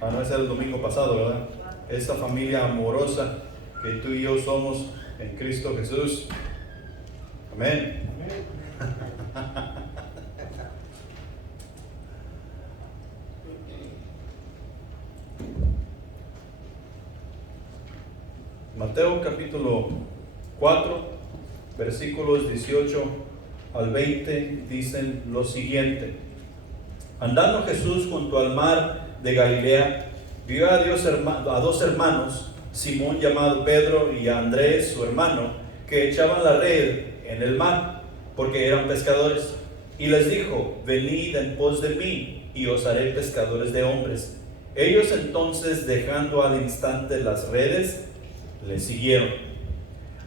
No, ese era el domingo pasado, ¿verdad? Esa familia amorosa que tú y yo somos en Cristo Jesús. Amén. Mateo capítulo 4, versículos 18 al 20 dicen lo siguiente: Andando Jesús junto al mar de Galilea, vio a dos hermanos, Simón llamado Pedro y a Andrés su hermano, que echaban la red en el mar, porque eran pescadores. Y les dijo: Venid en pos de mí, y os haré pescadores de hombres. Ellos entonces, dejando al instante las redes, le siguieron.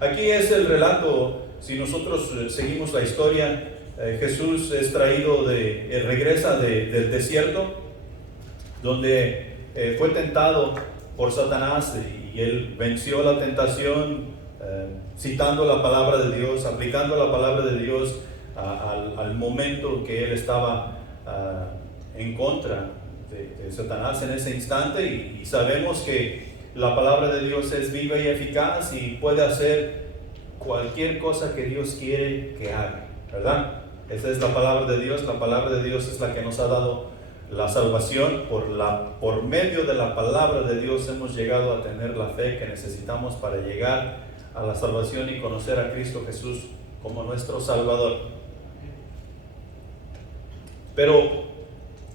Aquí es el relato. Si nosotros seguimos la historia, Jesús es traído regresa del desierto, donde fue tentado por Satanás, y él venció la tentación citando la palabra de Dios, aplicando la palabra de Dios al momento que él estaba en contra de Satanás en ese instante. Y sabemos que la palabra de Dios es viva y eficaz y puede hacer cualquier cosa que Dios quiere que haga, ¿verdad? Esa es la palabra de Dios. La palabra de Dios es la que nos ha dado la salvación. Por medio de la palabra de Dios hemos llegado a tener la fe que necesitamos para llegar a la salvación y conocer a Cristo Jesús como nuestro Salvador. Pero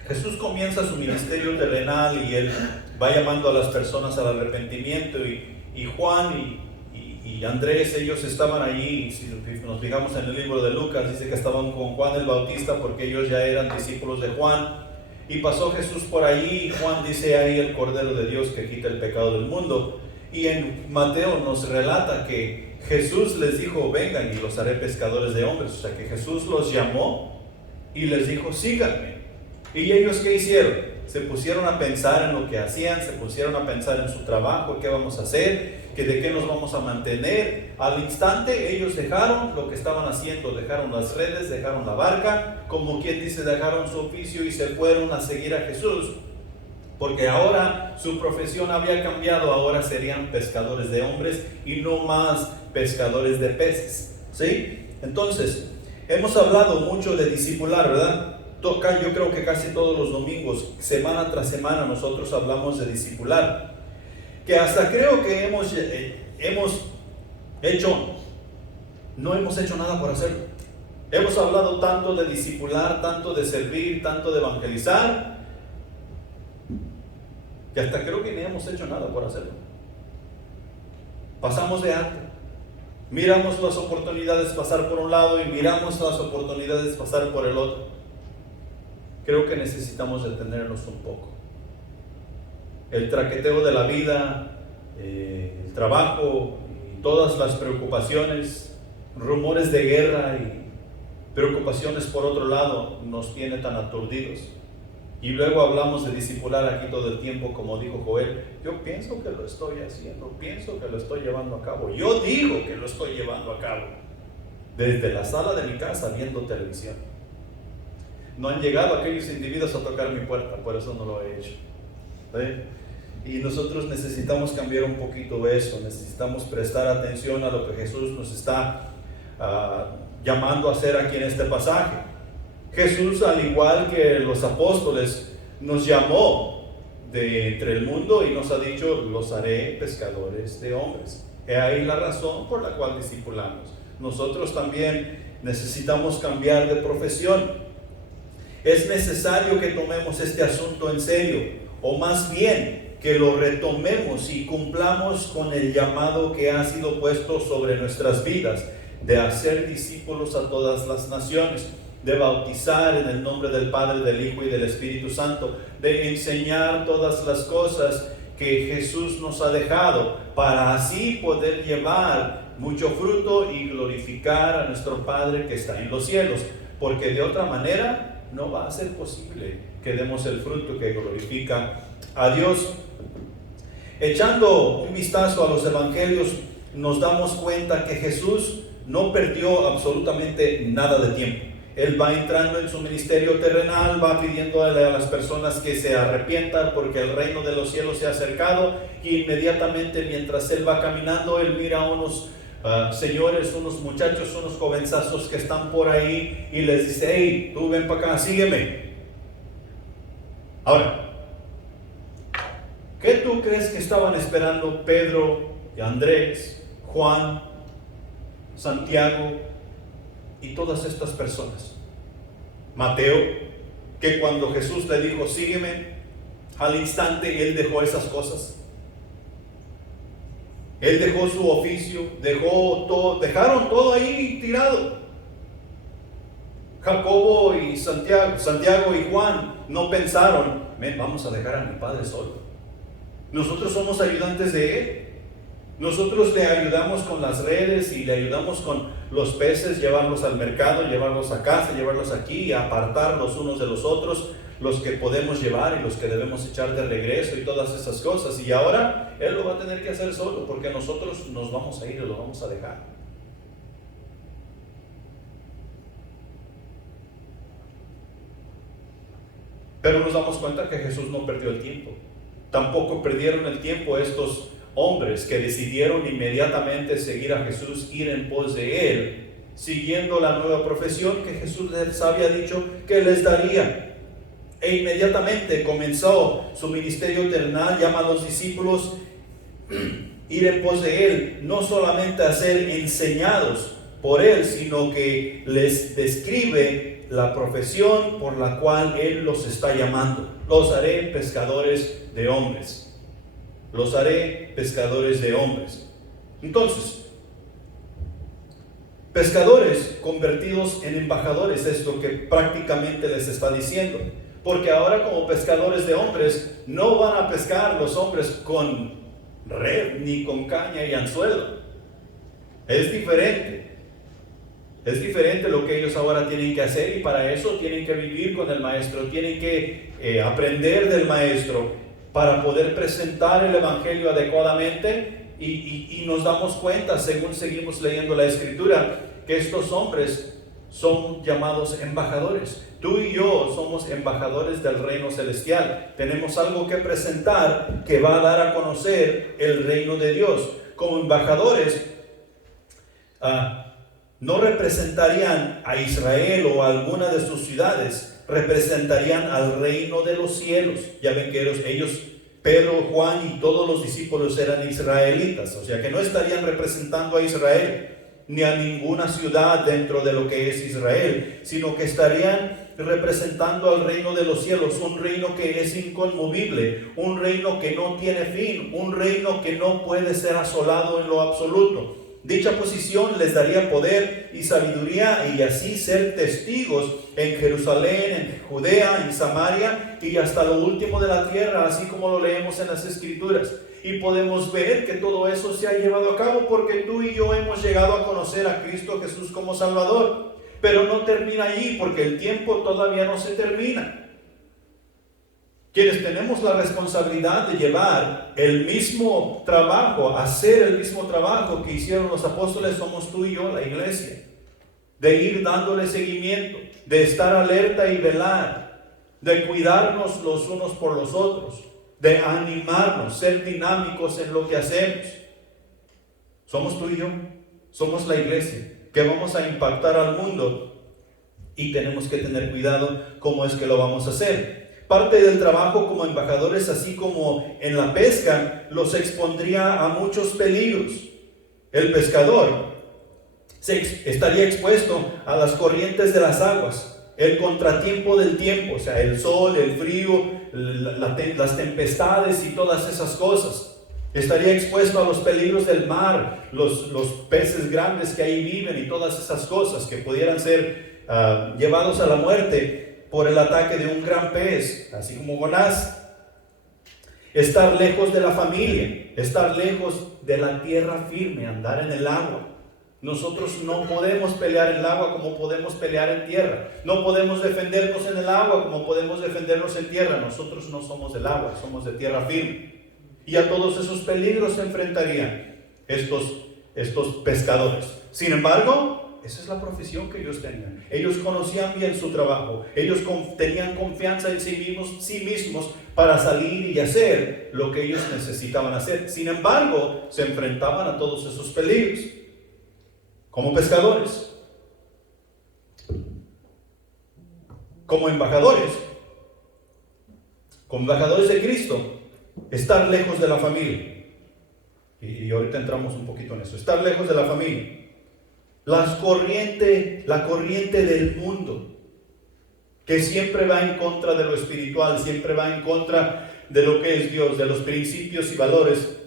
Jesús comienza su ministerio terrenal y él va llamando a las personas al arrepentimiento, y Juan y Andrés, ellos estaban allí. Si nos fijamos en el libro de Lucas, dice que estaban con Juan el Bautista porque ellos ya eran discípulos de Juan. Y pasó Jesús por allí, y Juan dice ahí: el Cordero de Dios que quita el pecado del mundo. Y en Mateo nos relata que Jesús les dijo: vengan y los haré pescadores de hombres. O sea que Jesús los llamó y les dijo: síganme. ¿Y ellos qué hicieron? Se pusieron a pensar en lo que hacían, se pusieron a pensar en su trabajo, qué vamos a hacer, de qué nos vamos a mantener. Al instante ellos dejaron lo que estaban haciendo, dejaron las redes, dejaron la barca, como quien dice, dejaron su oficio y se fueron a seguir a Jesús, porque ahora su profesión había cambiado. Ahora serían pescadores de hombres y no más pescadores de peces, ¿sí? Entonces, hemos hablado mucho de discipular, ¿verdad? Yo creo que casi todos los domingos, semana tras semana, nosotros hablamos de discipular, que hasta creo que no hemos hecho nada por hacerlo. Hemos hablado tanto de discipular, tanto de servir, tanto de evangelizar, que hasta creo que ni hemos hecho nada por hacerlo. Pasamos de alto, miramos las oportunidades pasar por un lado y miramos las oportunidades pasar por el otro. Creo que necesitamos detenernos un poco. El traqueteo de la vida, el trabajo, y todas las preocupaciones, rumores de guerra y preocupaciones por otro lado, nos tiene tan aturdidos. Y luego hablamos de discipular aquí todo el tiempo, como dijo Joel: yo pienso que lo estoy haciendo, pienso que lo estoy llevando a cabo, yo digo que lo estoy llevando a cabo, desde la sala de mi casa viendo televisión. No han llegado aquellos individuos a tocar mi puerta, por eso no lo he hecho, ¿sí? Y nosotros necesitamos cambiar un poquito eso. Necesitamos prestar atención a lo que Jesús nos está llamando a hacer aquí en este pasaje. Jesús, al igual que los apóstoles, nos llamó de entre el mundo y nos ha dicho: los haré pescadores de hombres. He ahí la razón por la cual discipulamos. Nosotros también necesitamos cambiar de profesión. Es necesario que tomemos este asunto en serio, o más bien que lo retomemos y cumplamos con el llamado que ha sido puesto sobre nuestras vidas, de hacer discípulos a todas las naciones, de bautizar en el nombre del Padre, del Hijo y del Espíritu Santo, de enseñar todas las cosas que Jesús nos ha dejado, para así poder llevar mucho fruto y glorificar a nuestro Padre que está en los cielos, porque de otra manera no va a ser posible que demos el fruto que glorifica a Dios. Echando un vistazo a los evangelios, nos damos cuenta que Jesús no perdió absolutamente nada de tiempo. Él va entrando en su ministerio terrenal, va pidiendo a las personas que se arrepientan porque el reino de los cielos se ha acercado, y inmediatamente mientras él va caminando, él mira a unos señores, unos muchachos, unos jovenzazos que están por ahí y les dice: hey, tú ven para acá, sígueme. Ahora, ¿qué tú crees que estaban esperando Pedro y Andrés, Juan, Santiago y todas estas personas? Mateo, que cuando Jesús le dijo sígueme, al instante él dejó esas cosas. Él dejó su oficio, dejaron todo ahí tirado. Jacobo y Santiago y Juan no pensaron: vamos a dejar a mi padre solo. Nosotros somos ayudantes de él. Nosotros le ayudamos con las redes y le ayudamos con los peces, llevarlos al mercado, llevarlos a casa, llevarlos aquí y apartar los unos de los otros, los que podemos llevar y los que debemos echar de regreso y todas esas cosas. Y ahora él lo va a tener que hacer solo, porque nosotros nos vamos a ir y lo vamos a dejar. Pero nos damos cuenta que Jesús no perdió el tiempo. Tampoco perdieron el tiempo estos hombres que decidieron inmediatamente seguir a Jesús, ir en pos de él, siguiendo la nueva profesión que Jesús les había dicho que les daría. E inmediatamente comenzó su ministerio terrenal, llama a los discípulos, ir en pos de él, no solamente a ser enseñados por él, sino que les describe la profesión por la cual él los está llamando: los haré pescadores de hombres. Los haré pescadores de hombres. Entonces, pescadores convertidos en embajadores es lo que prácticamente les está diciendo. Porque ahora, como pescadores de hombres, no van a pescar los hombres con red ni con caña y anzuelo. Es diferente. Es diferente lo que ellos ahora tienen que hacer, y para eso tienen que vivir con el maestro, tienen que aprender del maestro para poder presentar el evangelio adecuadamente. Y nos damos cuenta, según seguimos leyendo la escritura, que estos hombres son llamados embajadores. Tú y yo somos embajadores del reino celestial. Tenemos algo que presentar que va a dar a conocer el reino de Dios. Como embajadores, no representarían a Israel o a alguna de sus ciudades, representarían al reino de los cielos. Ya ven que ellos, Pedro, Juan y todos los discípulos eran israelitas, o sea que no estarían representando a Israel ni a ninguna ciudad dentro de lo que es Israel, sino que estarían representando al reino de los cielos, un reino que es inconmovible, un reino que no tiene fin, un reino que no puede ser asolado en lo absoluto. Dicha posición les daría poder y sabiduría, y así ser testigos en Jerusalén, en Judea, en Samaria y hasta lo último de la tierra, así como lo leemos en las Escrituras. Y podemos ver que todo eso se ha llevado a cabo porque tú y yo hemos llegado a conocer a Cristo Jesús como Salvador. Pero no termina allí, porque el tiempo todavía no se termina. Quienes tenemos la responsabilidad de llevar el mismo trabajo, hacer el mismo trabajo que hicieron los apóstoles, somos tú y yo, la iglesia. De ir dándole seguimiento, de estar alerta y velar, de cuidarnos los unos por los otros, de animarnos, ser dinámicos en lo que hacemos. Somos tú y yo, somos la iglesia, que vamos a impactar al mundo, y tenemos que tener cuidado cómo es que lo vamos a hacer. Parte del trabajo como embajadores, así como en la pesca, los expondría a muchos peligros. El pescador estaría expuesto a las corrientes de las aguas, el contratiempo del tiempo, o sea, el sol, el frío, las tempestades y todas esas cosas. Estaría expuesto a los peligros del mar, los peces grandes que ahí viven y todas esas cosas que pudieran ser llevados a la muerte por el ataque de un gran pez, así como Jonás. Estar lejos de la familia, estar lejos de la tierra firme, andar en el agua. Nosotros no podemos pelear en el agua como podemos pelear en tierra. No podemos defendernos en el agua como podemos defendernos en tierra. Nosotros no somos del agua, somos de tierra firme. Y a todos esos peligros se enfrentarían estos pescadores. Sin embargo, Esa es la profesión que ellos tenían. Ellos conocían bien su trabajo. Ellos tenían confianza en sí mismos para salir y hacer lo que ellos necesitaban hacer. Sin embargo, se enfrentaban a todos esos peligros. Como pescadores, como embajadores de Cristo, estar lejos de la familia. Y ahorita entramos un poquito en eso. Estar lejos de la familia. La corriente del mundo, que siempre va en contra de lo espiritual, siempre va en contra de lo que es Dios, de los principios y valores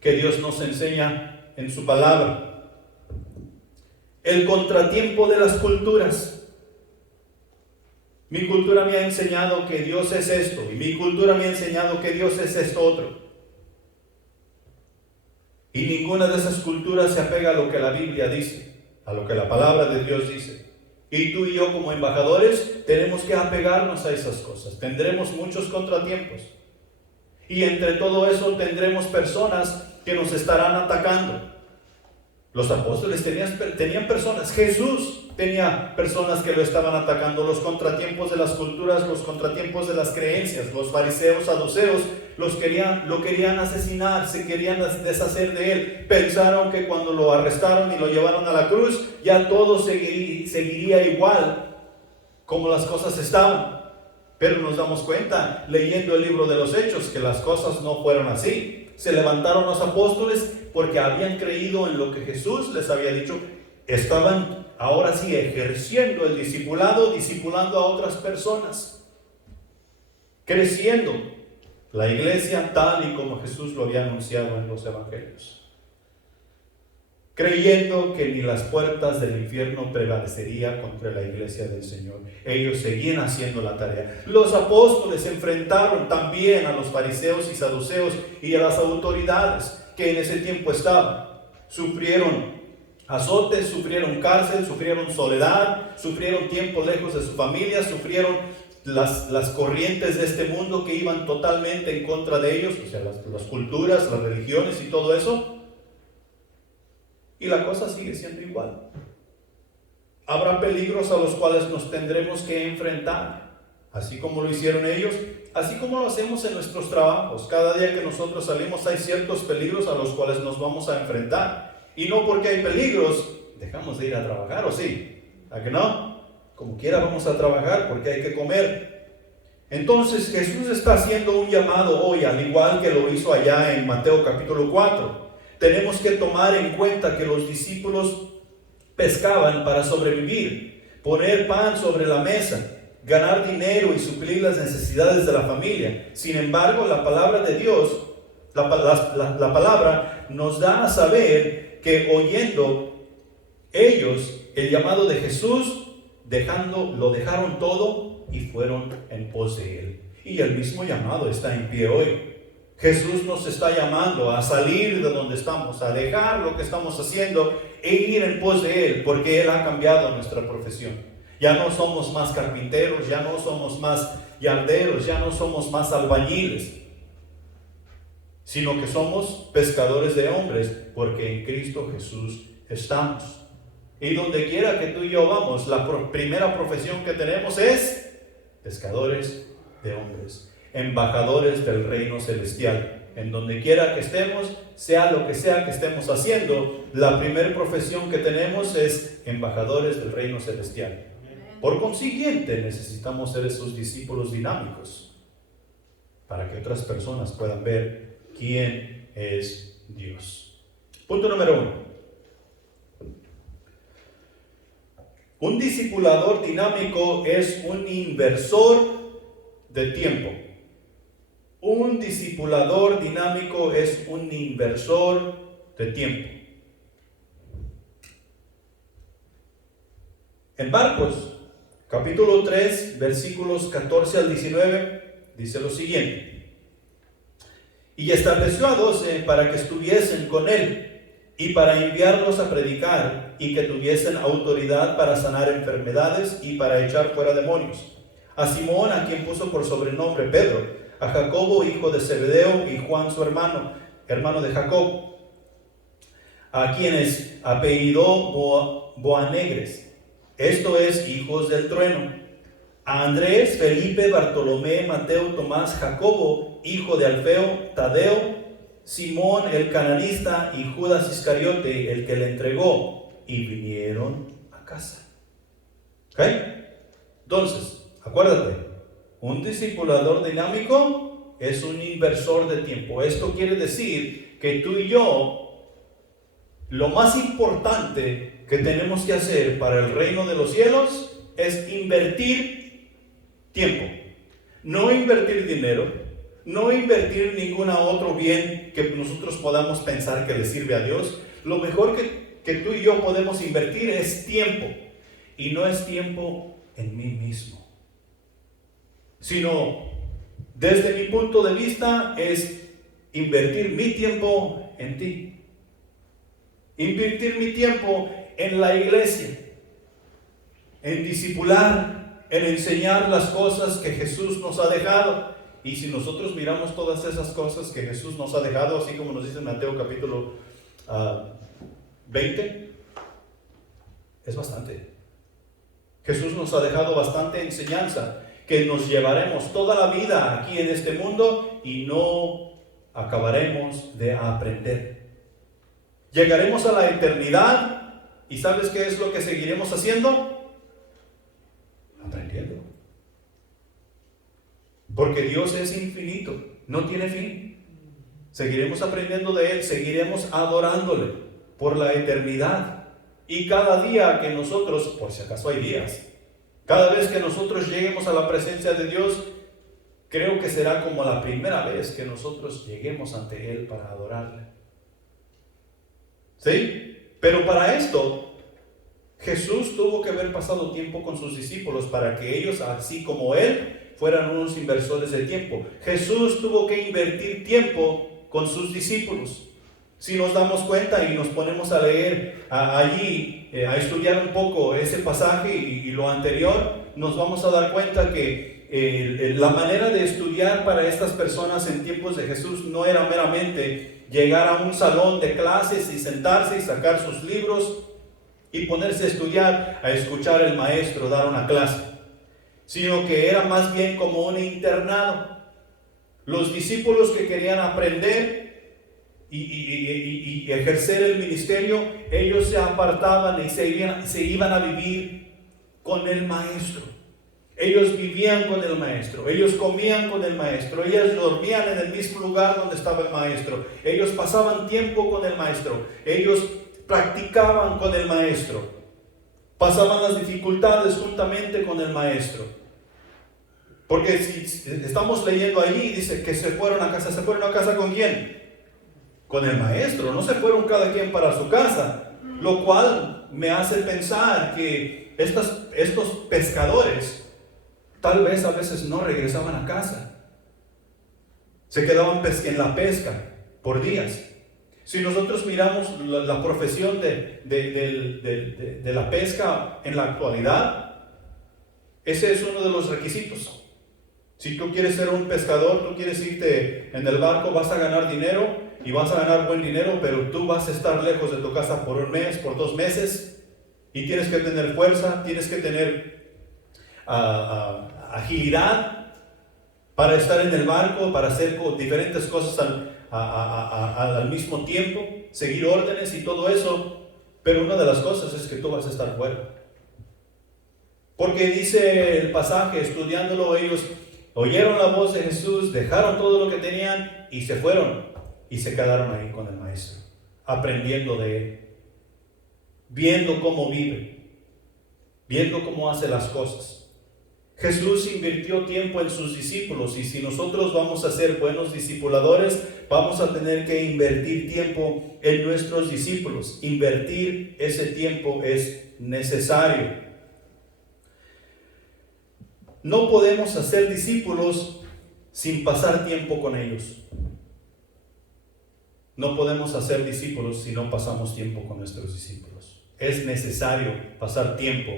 que Dios nos enseña en su palabra. El contratiempo de las culturas. Mi cultura me ha enseñado que Dios es esto, y mi cultura me ha enseñado que Dios es esto otro. Y ninguna de esas culturas se apega a lo que la Biblia dice, a lo que la palabra de Dios dice. Y tú y yo como embajadores tenemos que apegarnos a esas cosas. Tendremos muchos contratiempos. Y entre todo eso tendremos personas que nos estarán atacando. Los apóstoles tenían personas, Jesús tenía personas que lo estaban atacando. Los contratiempos de las culturas, los contratiempos de las creencias. Los fariseos, saduceos lo querían asesinar, se querían deshacer de él. Pensaron que cuando lo arrestaron y lo llevaron a la cruz, ya todo seguiría igual como las cosas estaban. Pero nos damos cuenta, leyendo el libro de los Hechos, que las cosas no fueron así. Se levantaron los apóstoles porque habían creído en lo que Jesús les había dicho. Estaban ahora sí ejerciendo el discipulado, discipulando a otras personas, creciendo la iglesia tal y como Jesús lo había anunciado en los evangelios, creyendo que ni las puertas del infierno prevalecería contra la iglesia del Señor. Ellos seguían haciendo la tarea. Los apóstoles se enfrentaron también a los fariseos y saduceos y a las autoridades que en ese tiempo estaban. Sufrieron azotes, sufrieron cárcel, sufrieron soledad, sufrieron tiempo lejos de su familia, sufrieron las corrientes de este mundo que iban totalmente en contra de ellos, o sea, las culturas, las religiones y todo eso. Y la cosa sigue siendo igual. Habrá peligros a los cuales nos tendremos que enfrentar, así como lo hicieron ellos, así como lo hacemos en nuestros trabajos. Cada día que nosotros salimos hay ciertos peligros a los cuales nos vamos a enfrentar. Y no porque hay peligros, dejamos de ir a trabajar, ¿o sí? ¿A que no? Como quiera vamos a trabajar porque hay que comer. Entonces Jesús está haciendo un llamado hoy, al igual que lo hizo allá en Mateo capítulo 4. Tenemos que tomar en cuenta que los discípulos pescaban para sobrevivir, poner pan sobre la mesa, ganar dinero y suplir las necesidades de la familia. Sin embargo, la palabra de Dios, la palabra nos da a saber que oyendo ellos el llamado de Jesús, lo dejaron todo y fueron en pos de él. Y el mismo llamado está en pie hoy. Jesús nos está llamando a salir de donde estamos, a dejar lo que estamos haciendo e ir en pos de él, porque él ha cambiado nuestra profesión. Ya no somos más carpinteros, ya no somos más yarderos, ya no somos más albañiles, sino que somos pescadores de hombres, porque en Cristo Jesús estamos. Y donde quiera que tú y yo vamos, la primera profesión que tenemos es pescadores de hombres, embajadores del reino celestial. En donde quiera que estemos, sea lo que sea que estemos haciendo, la primera profesión que tenemos es embajadores del reino celestial. Por consiguiente, necesitamos ser esos discípulos dinámicos para que otras personas puedan ver quién es Dios. Punto número 1. Un discipulador dinámico es un inversor de tiempo. Un discipulador dinámico es un inversor de tiempo. En Marcos, capítulo 3, versículos 14 al 19, dice lo siguiente. Y estableció a 12 para que estuviesen con él y para enviarlos a predicar y que tuviesen autoridad para sanar enfermedades y para echar fuera demonios. A Simón, a quien puso por sobrenombre Pedro, a Jacobo, hijo de Zebedeo, y Juan su hermano de Jacob, a quienes apellidó Boanerges, esto es, hijos del trueno, a Andrés, Felipe, Bartolomé, Mateo, Tomás, Jacobo, hijo de Alfeo, Tadeo, Simón el cananista y Judas Iscariote, el que le entregó, y vinieron a casa. ¿Ok? Entonces, acuérdate, un discipulador dinámico es un inversor de tiempo. Esto quiere decir que tú y yo, lo más importante que tenemos que hacer para el reino de los cielos es invertir tiempo. No invertir dinero, no invertir ningún otro bien que nosotros podamos pensar que le sirve a Dios. Lo mejor que tú y yo podemos invertir es tiempo. Y no es tiempo en mí mismo, sino desde mi punto de vista es invertir mi tiempo en ti. Invertir mi tiempo en la iglesia, en discipular, en enseñar las cosas que Jesús nos ha dejado. Y si nosotros miramos todas esas cosas que Jesús nos ha dejado, así como nos dice en Mateo capítulo 20, es bastante. Jesús nos ha dejado bastante enseñanza que nos llevaremos toda la vida aquí en este mundo y no acabaremos de aprender. Llegaremos a la eternidad y ¿sabes qué es lo que seguiremos haciendo? Aprendiendo. Porque Dios es infinito, no tiene fin. Seguiremos aprendiendo de Él, seguiremos adorándole por la eternidad. Y cada día que nosotros, por si acaso hay días, cada vez que nosotros lleguemos a la presencia de Dios, creo que será como la primera vez que nosotros lleguemos ante Él para adorarle. ¿Sí? Pero para esto, Jesús tuvo que haber pasado tiempo con sus discípulos para que ellos, así como Él, fueran unos inversores de tiempo. Jesús tuvo que invertir tiempo con sus discípulos. Si nos damos cuenta y nos ponemos a leer allí, a estudiar un poco ese pasaje y lo anterior, nos vamos a dar cuenta que la manera de estudiar para estas personas en tiempos de Jesús no era meramente llegar a un salón de clases y sentarse y sacar sus libros y ponerse a estudiar, a escuchar al maestro dar una clase, sino que era más bien como un internado. Los discípulos que querían aprender y ejercer el ministerio, ellos se apartaban y se iban a vivir con el maestro. Ellos vivían con el maestro, ellos comían con el maestro, ellos dormían en el mismo lugar donde estaba el maestro, ellos pasaban tiempo con el maestro, ellos practicaban con el maestro, pasaban las dificultades juntamente con el maestro. Porque si estamos leyendo allí, dice que se fueron a casa. ¿Se fueron a casa con quién? Con el maestro. No se fueron cada quien para su casa. Lo cual me hace pensar que estos pescadores tal vez a veces no regresaban a casa. Se quedaban en la pesca por días. Si nosotros miramos la profesión de la pesca en la actualidad, ese es uno de los requisitos. Si tú quieres ser un pescador, tú quieres irte en el barco, vas a ganar dinero y vas a ganar buen dinero, pero tú vas a estar lejos de tu casa por un mes, por 2 meses, y tienes que tener fuerza, tienes que tener agilidad para estar en el barco, para hacer diferentes cosas al mismo tiempo, seguir órdenes y todo eso. Pero una de las cosas es que tú vas a estar fuera. Porque dice el pasaje, estudiándolo, ellos oyeron la voz de Jesús, dejaron todo lo que tenían y se fueron y se quedaron ahí con el maestro, aprendiendo de él, viendo cómo vive, viendo cómo hace las cosas. Jesús invirtió tiempo en sus discípulos y si nosotros vamos a ser buenos discipuladores, vamos a tener que invertir tiempo en nuestros discípulos. Invertir ese tiempo es necesario. No podemos hacer discípulos sin pasar tiempo con ellos. No podemos hacer discípulos si no pasamos tiempo con nuestros discípulos. Es necesario pasar tiempo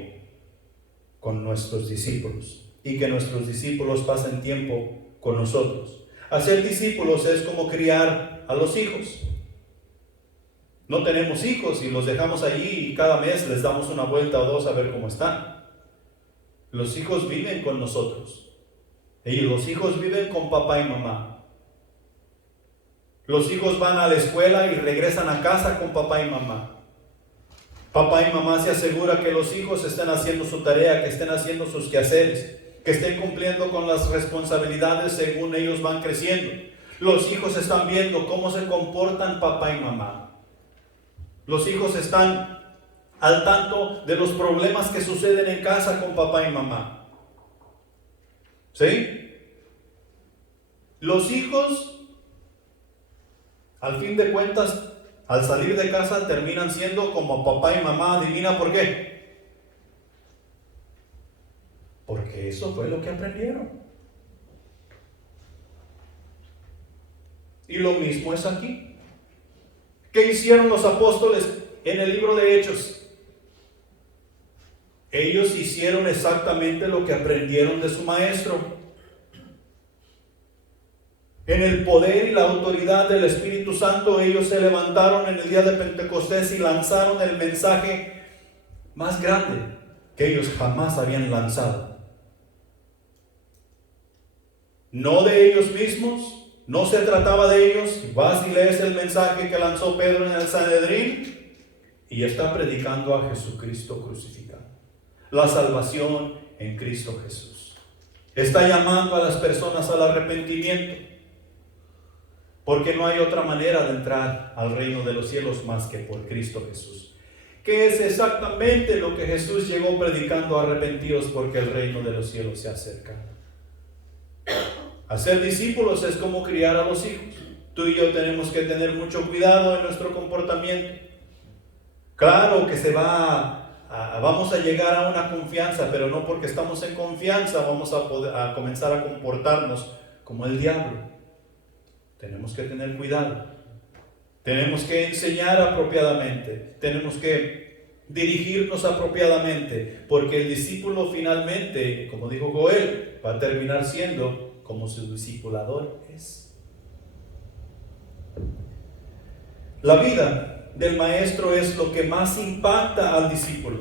con nuestros discípulos y que nuestros discípulos pasen tiempo con nosotros. Hacer discípulos es como criar a los hijos. No tenemos hijos y los dejamos allí y cada mes les damos una vuelta o dos a ver cómo están. Los hijos viven con nosotros. Y los hijos viven con papá y mamá. Los hijos van a la escuela y regresan a casa con papá y mamá. Papá y mamá se asegura que los hijos estén haciendo su tarea, que estén haciendo sus quehaceres, que estén cumpliendo con las responsabilidades según ellos van creciendo. Los hijos están viendo cómo se comportan papá y mamá. Los hijos están al tanto de los problemas que suceden en casa con papá y mamá. ¿Sí? Los hijos, al fin de cuentas, al salir de casa terminan siendo como papá y mamá. ¿Adivina por qué? Porque eso fue lo que aprendieron. Y lo mismo es aquí. ¿Qué hicieron los apóstoles en el libro de Hechos? Ellos hicieron exactamente lo que aprendieron de su maestro. En el poder y la autoridad del Espíritu Santo, ellos se levantaron en el día de Pentecostés y lanzaron el mensaje más grande que ellos jamás habían lanzado. No de ellos mismos, no se trataba de ellos. Vas y lees el mensaje que lanzó Pedro en el Sanedrín y está predicando a Jesucristo crucificado. La salvación en Cristo Jesús. Está llamando a las personas al arrepentimiento. Porque no hay otra manera de entrar al reino de los cielos más que por Cristo Jesús. ¿Qué es exactamente lo que Jesús llegó predicando? Arrepentidos porque el reino de los cielos se acerca. Hacer discípulos es como criar a los hijos. Tú y yo tenemos que tener mucho cuidado en nuestro comportamiento. Claro que vamos a llegar a una confianza, pero no porque estamos en confianza vamos a comenzar a comportarnos como el diablo. Tenemos que tener cuidado. Tenemos que enseñar apropiadamente. Tenemos que dirigirnos apropiadamente. Porque el discípulo finalmente, como dijo Joel, va a terminar siendo como su discipulador es. La vida del maestro es lo que más impacta al discípulo.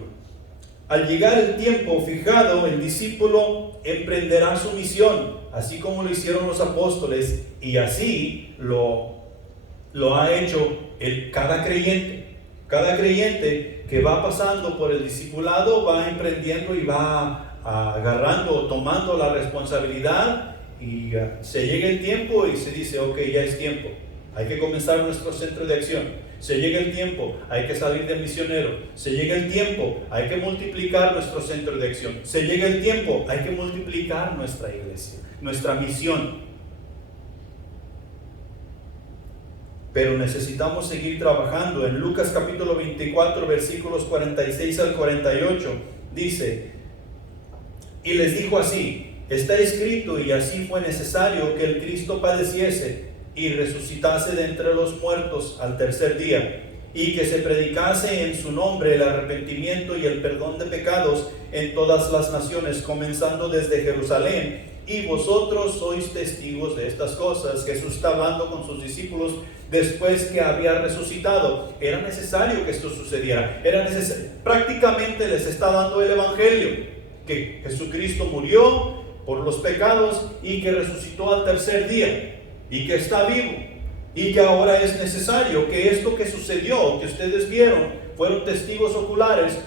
Al llegar el tiempo fijado, el discípulo emprenderá su misión, así como lo hicieron los apóstoles, y así lo ha hecho cada creyente. Cada creyente que va pasando por el discipulado va emprendiendo y va agarrando, tomando la responsabilidad, y se llega el tiempo y se dice, ok, ya es tiempo, hay que comenzar nuestro centro de acción. Se llega el tiempo, hay que salir de misionero. Se llega el tiempo, hay que multiplicar nuestro centro de acción. Se llega el tiempo, hay que multiplicar nuestra iglesia, nuestra misión. Pero necesitamos seguir trabajando. En Lucas capítulo 24, versículos 46 al 48, dice, y les dijo así, está escrito, y así fue necesario que el Cristo padeciese y resucitase de entre los muertos al tercer día, y que se predicase en su nombre el arrepentimiento y el perdón de pecados en todas las naciones, comenzando desde Jerusalén, y vosotros sois testigos de estas cosas. Jesús está hablando con sus discípulos después que había resucitado. Era necesario que esto sucediera. Prácticamente les está dando el evangelio, que Jesucristo murió por los pecados y que resucitó al tercer día, y que está vivo, y que ahora es necesario que esto que sucedió, que ustedes vieron, fueron testigos oculares,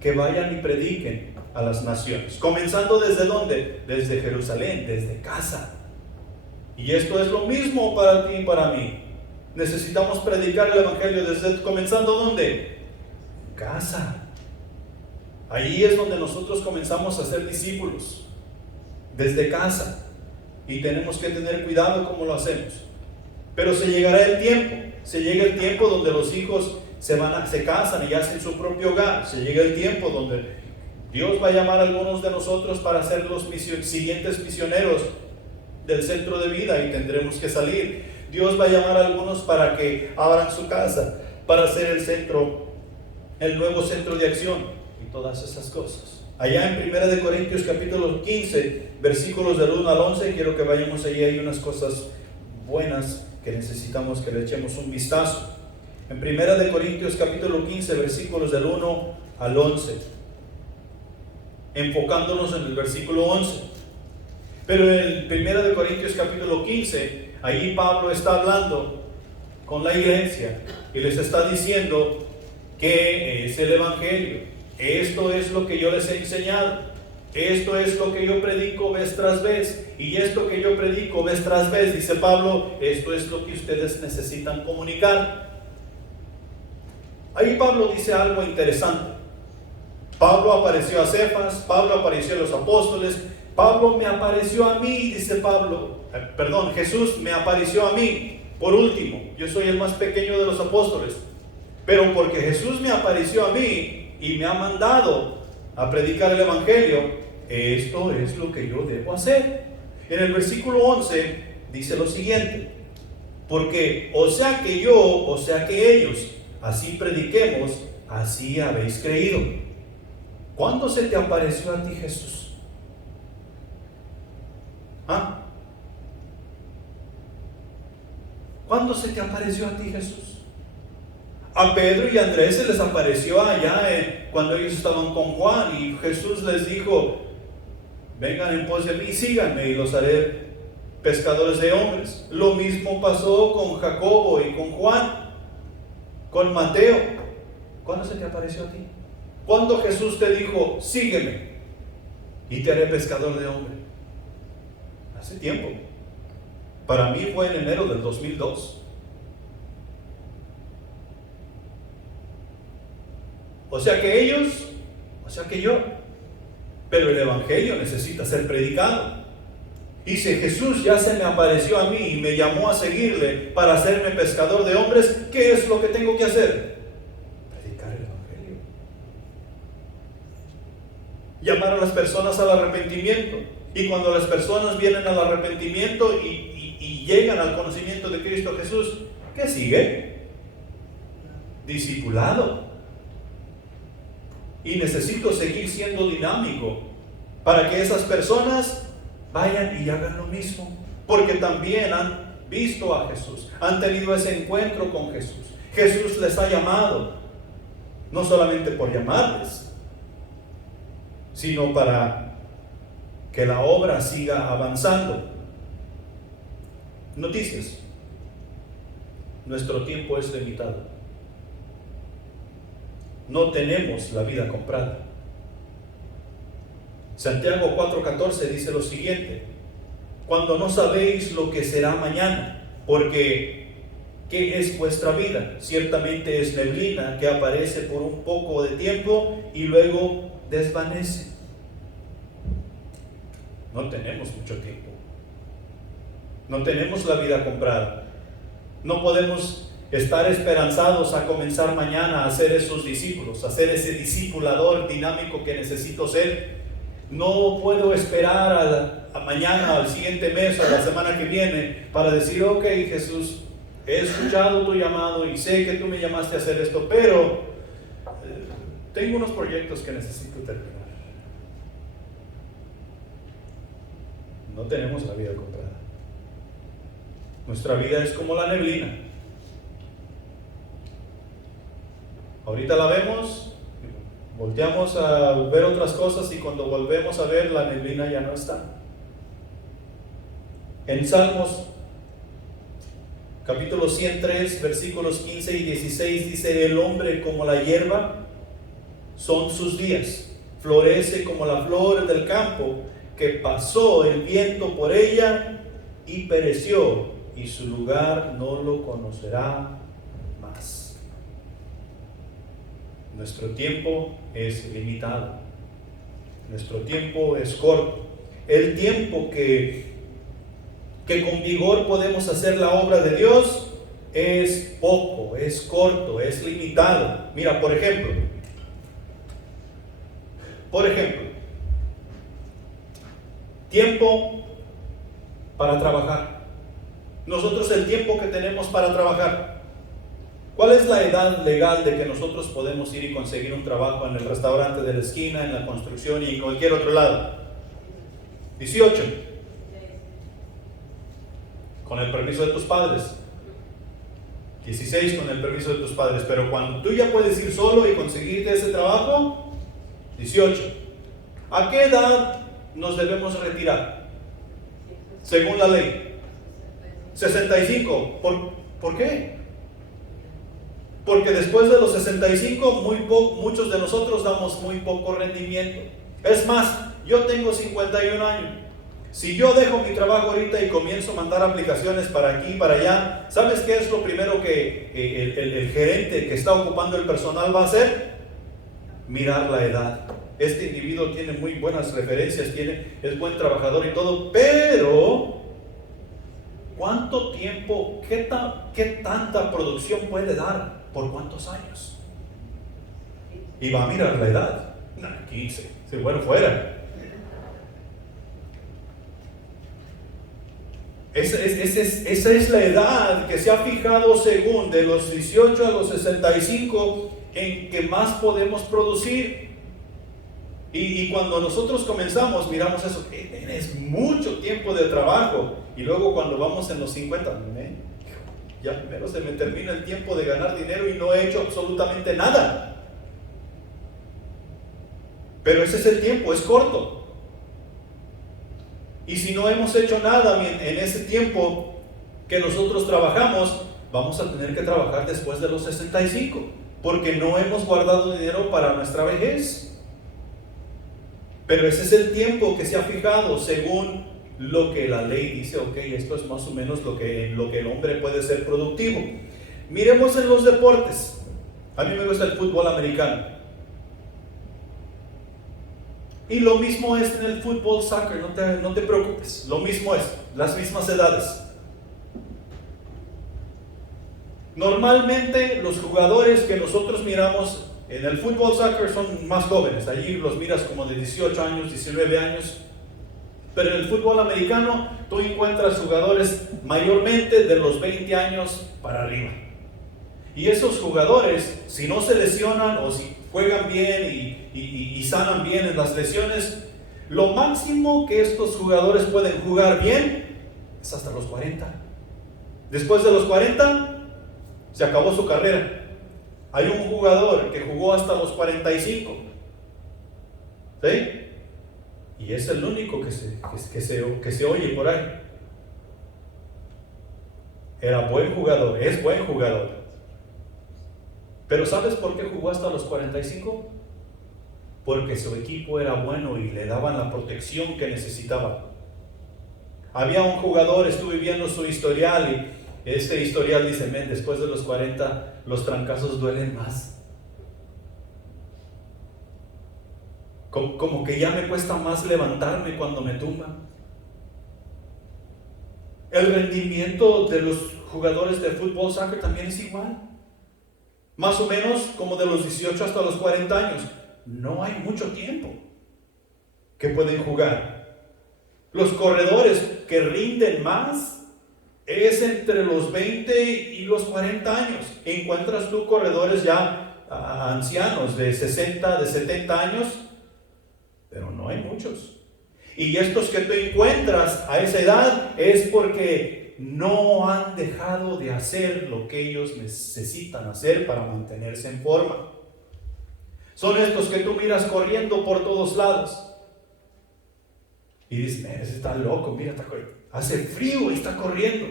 que vayan y prediquen a las naciones. Comenzando ¿desde dónde? Desde Jerusalén, desde casa. Y esto es lo mismo para ti y para mí. Necesitamos predicar el evangelio comenzando ¿dónde? Casa. Ahí es donde nosotros comenzamos a ser discípulos, desde casa. Y tenemos que tener cuidado cómo lo hacemos. Pero se llega el tiempo donde los hijos se casan y hacen su propio hogar. Se llega el tiempo donde Dios va a llamar a algunos de nosotros para ser los siguientes misioneros del centro de vida, y tendremos que salir. Dios va a llamar a algunos para que abran su casa, para hacer el nuevo centro de acción y todas esas cosas. Allá en 1 Corintios capítulo 15, versículos del 1 al 11, quiero que vayamos allí. Hay unas cosas buenas que necesitamos que le echemos un vistazo. En 1 Corintios capítulo 15, versículos del 1 al 11. Enfocándonos en el versículo 11. Pero en 1 Corintios capítulo 15, allí Pablo está hablando con la iglesia y les está diciendo que es el Evangelio. Esto es lo que yo les he enseñado. Esto es lo que yo predico vez tras vez. Y esto que yo predico vez tras vez, dice Pablo, esto es lo que ustedes necesitan comunicar. Ahí Pablo dice algo interesante. Pablo apareció a Cefas, Pablo apareció a los apóstoles, Pablo me apareció a mí, dice Jesús me apareció a mí. Por último, yo soy el más pequeño de los apóstoles, pero porque Jesús me apareció a mí y me ha mandado a predicar el Evangelio, esto es lo que yo debo hacer. En el versículo 11 dice lo siguiente: porque o sea que yo, o sea que ellos, así prediquemos, así habéis creído. ¿Cuándo se te apareció a ti Jesús? ¿Cuándo se te apareció a ti Jesús? A Pedro y a Andrés se les apareció allá cuando ellos estaban con Juan, y Jesús les dijo: vengan en pos de mí, síganme y los haré pescadores de hombres. Lo mismo pasó con Jacobo y con Juan, con Mateo. ¿Cuándo se te apareció a ti? ¿Cuándo Jesús te dijo: sígueme y te haré pescador de hombres? Hace tiempo. Para mí fue en enero del 2002. O sea que ellos, o sea que yo. Pero el Evangelio necesita ser predicado. Y si Jesús ya se me apareció a mí y me llamó a seguirle para hacerme pescador de hombres, ¿qué es lo que tengo que hacer? Predicar el Evangelio. Llamar a las personas al arrepentimiento. Y cuando las personas vienen al arrepentimiento y llegan al conocimiento de Cristo Jesús, ¿qué sigue? Discipulado. Y necesito seguir siendo dinámico para que esas personas vayan y hagan lo mismo, porque también han visto a Jesús, han tenido ese encuentro con Jesús. Jesús les ha llamado, no solamente por llamarles, sino para que la obra siga avanzando. Noticias: nuestro tiempo es limitado. No tenemos la vida comprada. Santiago 4:14 dice lo siguiente: cuando no sabéis lo que será mañana, porque ¿qué es vuestra vida? Ciertamente es neblina que aparece por un poco de tiempo y luego desvanece. No tenemos mucho tiempo. No tenemos la vida comprada. No podemos estar esperanzados a comenzar mañana a ser esos discípulos, a ser ese discipulador dinámico que necesito ser. No puedo esperar a mañana, al siguiente mes, a la semana que viene, para decir: ok, Jesús, he escuchado tu llamado y sé que tú me llamaste a hacer esto, pero tengo unos proyectos que necesito terminar. No tenemos la vida comprada. Nuestra vida es como la neblina. Ahorita la vemos, volteamos a ver otras cosas y cuando volvemos a ver, la neblina ya no está. En Salmos capítulo 103, versículos 15 y 16 dice: el hombre como la hierba son sus días, florece como la flor del campo, que pasó el viento por ella y pereció, y su lugar no lo conocerá más. Nuestro tiempo es limitado. Nuestro tiempo es corto. El tiempo que con vigor podemos hacer la obra de Dios es poco, es corto, es limitado. Mira, por ejemplo, tiempo para trabajar. Nosotros el tiempo que tenemos para trabajar, ¿cuál es la edad legal de que nosotros podemos ir y conseguir un trabajo en el restaurante de la esquina, en la construcción y en cualquier otro lado? 18. Con el permiso de tus padres. 16 con el permiso de tus padres, pero cuando tú ya puedes ir solo y conseguirte ese trabajo, 18. ¿A qué edad nos debemos retirar? Según la ley. 65. ¿Por qué? Porque después de los 65, muchos de nosotros damos muy poco rendimiento. Es más, yo tengo 51 años. Si yo dejo mi trabajo ahorita y comienzo a mandar aplicaciones para aquí y para allá, ¿sabes qué es lo primero que el gerente que está ocupando el personal va a hacer? Mirar la edad. Este individuo tiene muy buenas referencias, es buen trabajador y todo, pero ¿cuánto tiempo, qué tanta producción puede dar? ¿Por cuántos años? Y va a mirar la edad. 15, si bueno fuera. Esa es la edad que se ha fijado según de los 18 a los 65 en que más podemos producir. Y cuando nosotros comenzamos, miramos eso, es mucho tiempo de trabajo. Y luego cuando vamos en los 50, ya primero se me termina el tiempo de ganar dinero y no he hecho absolutamente nada. Pero ese es el tiempo, es corto. Y si no hemos hecho nada en ese tiempo que nosotros trabajamos, vamos a tener que trabajar después de los 65, porque no hemos guardado dinero para nuestra vejez. Pero ese es el tiempo que se ha fijado según lo que la ley dice. Ok, esto es más o menos lo que el hombre puede ser productivo. Miremos en los deportes. A mí me gusta el fútbol americano. Y lo mismo es en el fútbol, soccer, no te preocupes. Lo mismo es, las mismas edades. Normalmente los jugadores que nosotros miramos en el fútbol, soccer son más jóvenes. Allí los miras como de 18 años, 19 años. Pero en el fútbol americano tú encuentras jugadores mayormente de los 20 años para arriba. Y esos jugadores, si no se lesionan o si juegan bien y sanan bien en las lesiones, lo máximo que estos jugadores pueden jugar bien es hasta los 40. Después de los 40, se acabó su carrera. Hay un jugador que jugó hasta los 45. ¿Sí? Y es el único que se oye por ahí. Era buen jugador, es buen jugador. Pero ¿sabes por qué jugó hasta los 45? Porque su equipo era bueno y le daban la protección que necesitaba. Había un jugador, estuve viendo su historial y este historial dice, después de los 40 los trancazos duelen más. Como que ya me cuesta más levantarme cuando me tumban. El rendimiento de los jugadores de fútbol, soccer también es igual. Más o menos como de los 18 hasta los 40 años. No hay mucho tiempo que pueden jugar. Los corredores que rinden más es entre los 20 y los 40 años. Encuentras tú corredores ya ancianos de 60, de 70 años, pero no hay muchos. Y estos que tú encuentras a esa edad es porque no han dejado de hacer lo que ellos necesitan hacer para mantenerse en forma. Son estos que tú miras corriendo por todos lados y dices, ese está loco, mira, está corriendo. Hace frío y está corriendo,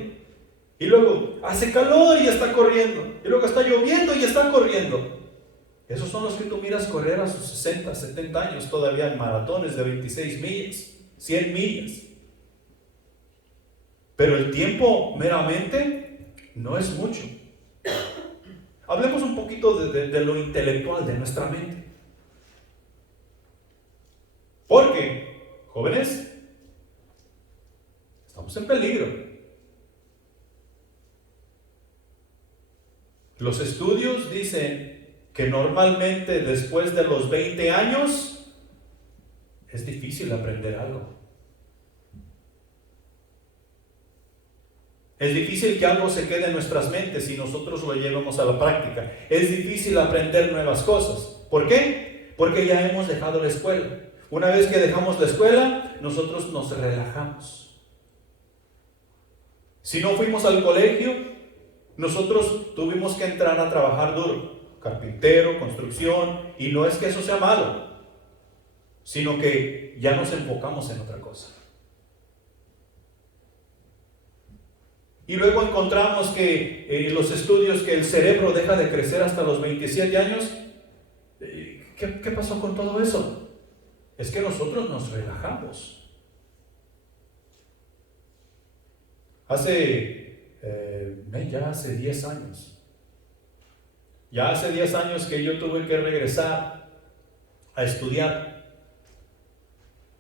y luego hace calor y está corriendo, y luego está lloviendo y está corriendo. Esos son los que tú miras correr a sus 60, 70 años todavía en maratones de 26 millas, 100 millas. Pero el tiempo meramente no es mucho. Hablemos un poquito de lo intelectual, de nuestra mente. Porque, jóvenes, estamos en peligro. Los estudios dicen que normalmente después de los 20 años es difícil aprender algo. Es difícil que algo se quede en nuestras mentes y nosotros lo llevemos a la práctica. Es difícil aprender nuevas cosas. ¿Por qué? Porque ya hemos dejado la escuela. Una vez que dejamos la escuela, nosotros nos relajamos. Si no fuimos al colegio, Nosotros tuvimos que entrar a trabajar duro, carpintero, construcción, y no es que eso sea malo, sino que ya nos enfocamos en otra cosa. Y luego encontramos que en los estudios que el cerebro deja de crecer hasta los 27 años. ¿Qué pasó con todo eso? Es que nosotros nos relajamos. Ya hace 10 años. Ya hace 10 años que yo tuve que regresar a estudiar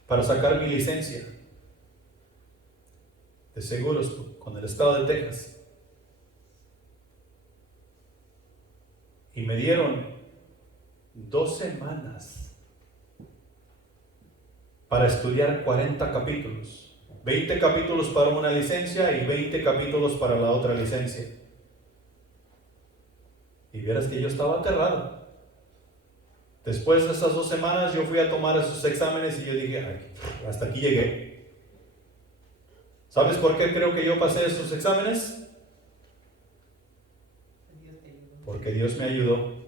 para sacar mi licencia de seguros con el estado de Texas. Y me dieron 2 semanas para estudiar 40 capítulos. 20 capítulos para una licencia y 20 capítulos para la otra licencia. Y vieras que yo estaba aterrado. Después de esas 2 semanas yo fui a tomar esos exámenes y yo dije, hasta aquí llegué. ¿Sabes por qué creo que yo pasé esos exámenes? Porque Dios me ayudó.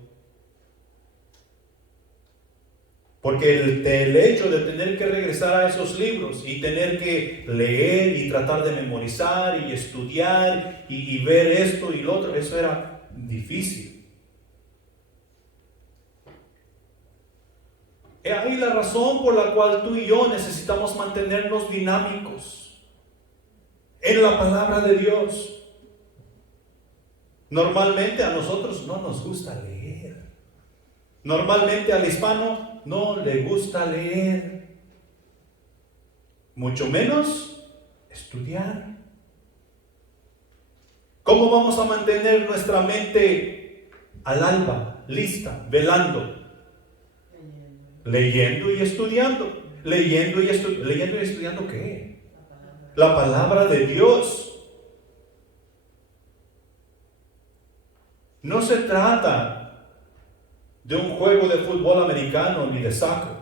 Porque el hecho de tener que regresar a esos libros y tener que leer y tratar de memorizar y estudiar y ver esto y lo otro, eso era difícil. Es ahí la razón por la cual tú y yo necesitamos mantenernos dinámicos en la palabra de Dios. Normalmente a nosotros no nos gusta leer. Normalmente al hispano no le gusta leer, mucho menos estudiar. ¿Cómo vamos a mantener nuestra mente al alba, lista, velando? Leyendo y estudiando. ¿Leyendo y estudiando qué? La palabra de Dios. No se trata de un juego de fútbol americano ni de soccer.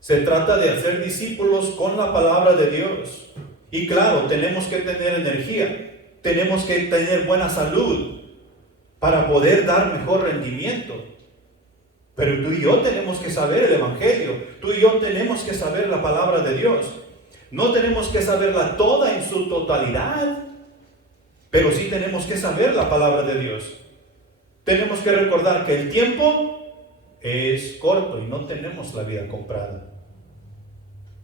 Se trata de hacer discípulos con la palabra de Dios. Y claro, tenemos que tener energía, tenemos que tener buena salud para poder dar mejor rendimiento. Pero tú y yo tenemos que saber el Evangelio, tú y yo tenemos que saber la palabra de Dios. No tenemos que saberla toda en su totalidad, pero sí tenemos que saber la palabra de Dios. Tenemos que recordar que el tiempo es corto y no tenemos la vida comprada.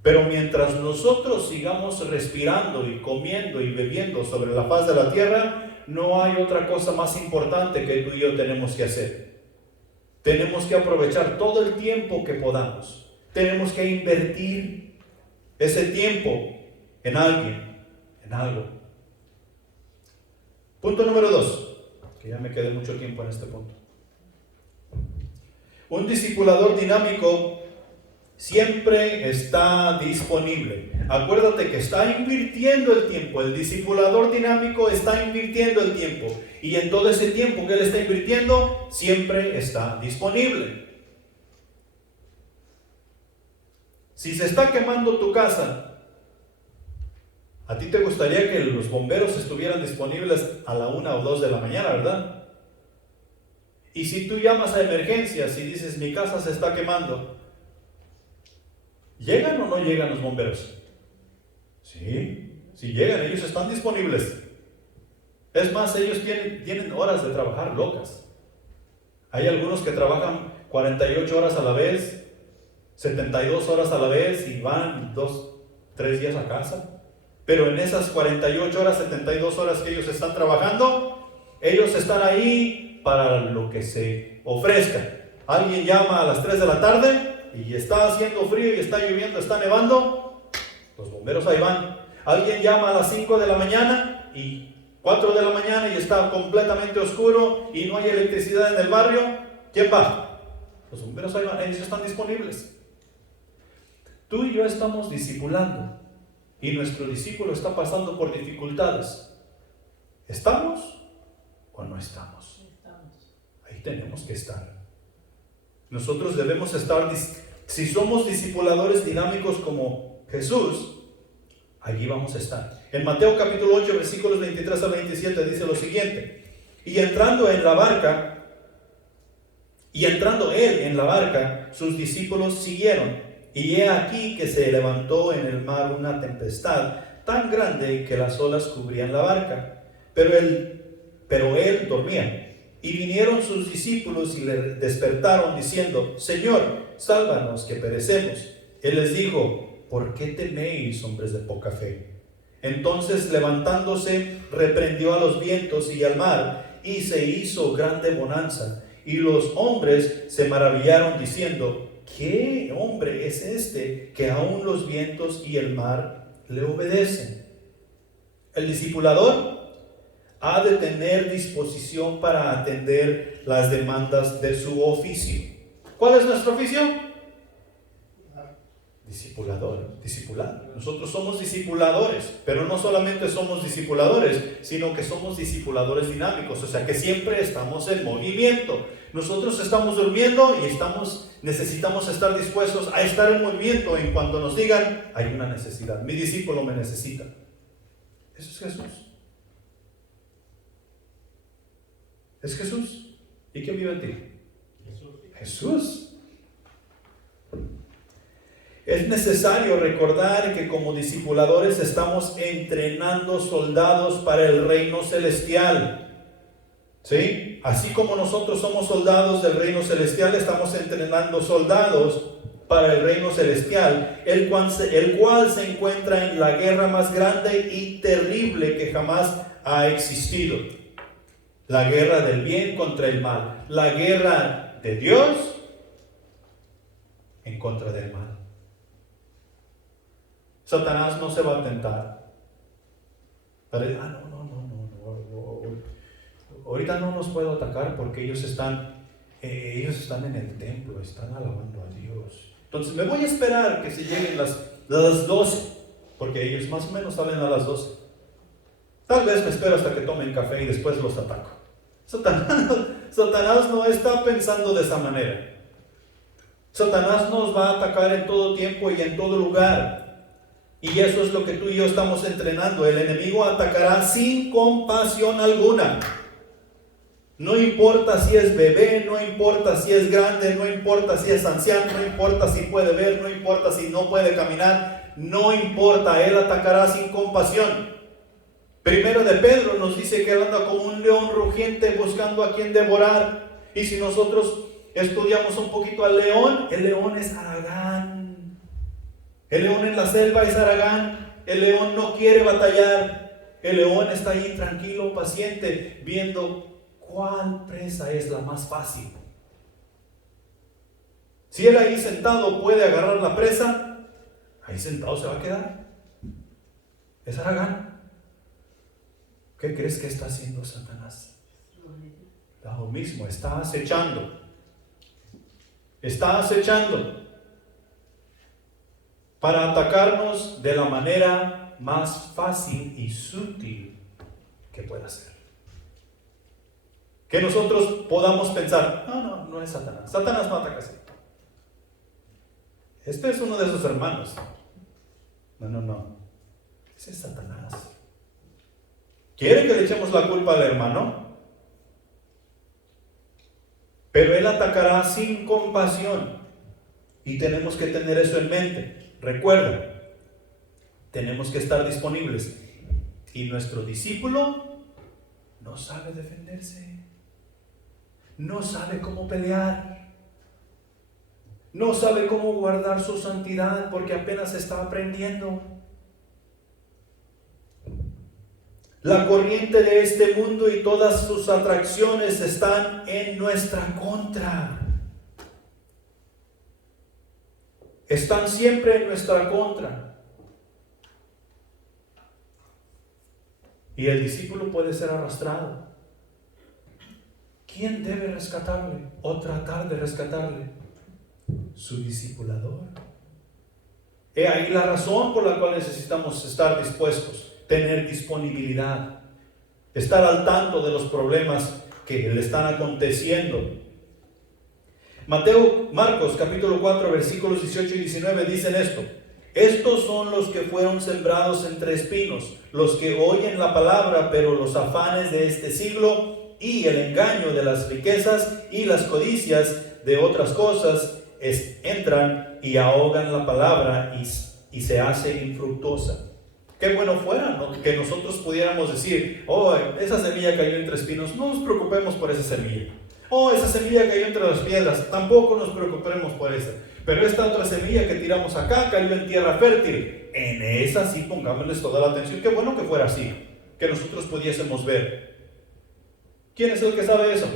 Pero mientras nosotros sigamos respirando y comiendo y bebiendo sobre la faz de la tierra, no hay otra cosa más importante que tú y yo tenemos que hacer. Tenemos que aprovechar todo el tiempo que podamos. Tenemos que invertir ese tiempo en alguien, en algo. Punto número 2. Que ya me quedé mucho tiempo en este punto. Un discipulador dinámico siempre está disponible. Acuérdate que está invirtiendo el tiempo. El discipulador dinámico está invirtiendo el tiempo. Y en todo ese tiempo que él está invirtiendo, siempre está disponible. Si se está quemando tu casa, a ti te gustaría que los bomberos estuvieran disponibles a la 1 o 2 de la mañana, ¿verdad? Y si tú llamas a emergencias y dices, mi casa se está quemando, ¿llegan o no llegan los bomberos? Sí, sí llegan, ellos están disponibles. Es más, ellos tienen horas de trabajar locas. Hay algunos que trabajan 48 horas a la vez, 72 horas a la vez y van 2, 3 días a casa. Pero en esas 48 horas, 72 horas que ellos están trabajando, ellos están ahí para lo que se ofrezca. Alguien llama a las 3 de la tarde y está haciendo frío y está lloviendo, está nevando, los bomberos ahí van. Alguien llama a las 5 de la mañana y 4 de la mañana y está completamente oscuro y no hay electricidad en el barrio, ¿quién va? Los bomberos ahí van, ellos están disponibles. Tú y yo estamos discipulando. Y nuestro discípulo está pasando por dificultades. ¿Estamos o no estamos? Ahí tenemos que estar. Nosotros debemos estar, si somos discipuladores dinámicos como Jesús, allí vamos a estar. En Mateo capítulo 8, versículos 23 al 27 dice lo siguiente: y entrando él en la barca, sus discípulos siguieron. Y he aquí que se levantó en el mar una tempestad tan grande que las olas cubrían la barca, pero él dormía. Y vinieron sus discípulos y le despertaron diciendo: Señor, sálvanos, que perecemos. Él les dijo: ¿por qué teméis, hombres de poca fe? Entonces, levantándose, reprendió a los vientos y al mar, y se hizo grande bonanza. Y los hombres se maravillaron diciendo: ¿qué hombre es este que aún los vientos y el mar le obedecen? El discipulador ha de tener disposición para atender las demandas de su oficio. ¿Cuál es nuestro oficio? Discipular. Nosotros somos discipuladores, pero no solamente somos discipuladores, sino que somos discipuladores dinámicos, o sea que siempre estamos en movimiento. Nosotros estamos durmiendo y necesitamos estar dispuestos a estar en movimiento en cuanto nos digan: hay una necesidad, mi discípulo me necesita. Eso es Jesús. Es Jesús. ¿Y quién vive en ti? Jesús. Es necesario recordar que como discipuladores estamos entrenando soldados para el reino celestial. ¿Sí? Así como nosotros somos soldados del reino celestial, estamos entrenando soldados para el reino celestial, el cual se encuentra en la guerra más grande y terrible que jamás ha existido. La guerra del bien contra el mal. La guerra de Dios en contra del mal. Satanás no se va a tentar. Ahorita no nos puedo atacar porque ellos están en el templo, están alabando a Dios. Entonces me voy a esperar que se lleguen las 12, porque ellos más o menos salen a las 12. Tal vez me espero hasta que tomen café y después los ataco. Satanás no está pensando de esa manera. Satanás nos va a atacar en todo tiempo y en todo lugar. Y eso es lo que tú y yo estamos entrenando. El enemigo atacará sin compasión alguna. No importa si es bebé, no importa si es grande, no importa si es anciano, no importa si puede ver, no importa si no puede caminar, no importa, él atacará sin compasión. Primero de Pedro nos dice que él anda como un león rugiente buscando a quien devorar. Y si nosotros estudiamos un poquito al león, el león es haragán. El león en la selva es haragán. El león no quiere batallar. El león está ahí tranquilo, paciente, viendo cuál presa es la más fácil. Si él ahí sentado puede agarrar la presa, ahí sentado se va a quedar. Es haragán. ¿Qué crees que está haciendo Satanás? Lo mismo, está acechando. Está acechando para atacarnos de la manera más fácil y sutil que pueda ser. Que nosotros podamos pensar: no es Satanás. Satanás no ataca así. Este es uno de sus hermanos. No. Ese es Satanás. ¿Quiere que le echemos la culpa al hermano? Pero él atacará sin compasión. Y tenemos que tener eso en mente. Recuerda, tenemos que estar disponibles. Y nuestro discípulo no sabe defenderse. No sabe cómo pelear. No sabe cómo guardar su santidad porque apenas está aprendiendo. La corriente de este mundo y todas sus atracciones están en nuestra contra. Están siempre en nuestra contra. Y el discípulo puede ser arrastrado. ¿Quién debe rescatarle o tratar de rescatarle? Su discipulador. He ahí la razón por la cual necesitamos estar dispuestos, tener disponibilidad, estar al tanto de los problemas que le están aconteciendo. Marcos capítulo 4 versículos 18 y 19 dicen esto: Estos son los que fueron sembrados entre espinos, los que oyen la palabra, pero los afanes de este siglo y el engaño de las riquezas y las codicias de otras cosas entran y ahogan la palabra y se hace infructuosa. Qué bueno fuera, ¿no?, que nosotros pudiéramos decir: oh, esa semilla cayó entre espinos, no nos preocupemos por esa semilla. Oh, esa semilla cayó entre las piedras, tampoco nos preocupemos por esa. Pero esta otra semilla que tiramos acá cayó en tierra fértil. En esa sí pongámosles toda la atención. Qué bueno que fuera así, que nosotros pudiésemos ver. ¿Quién es el que sabe eso?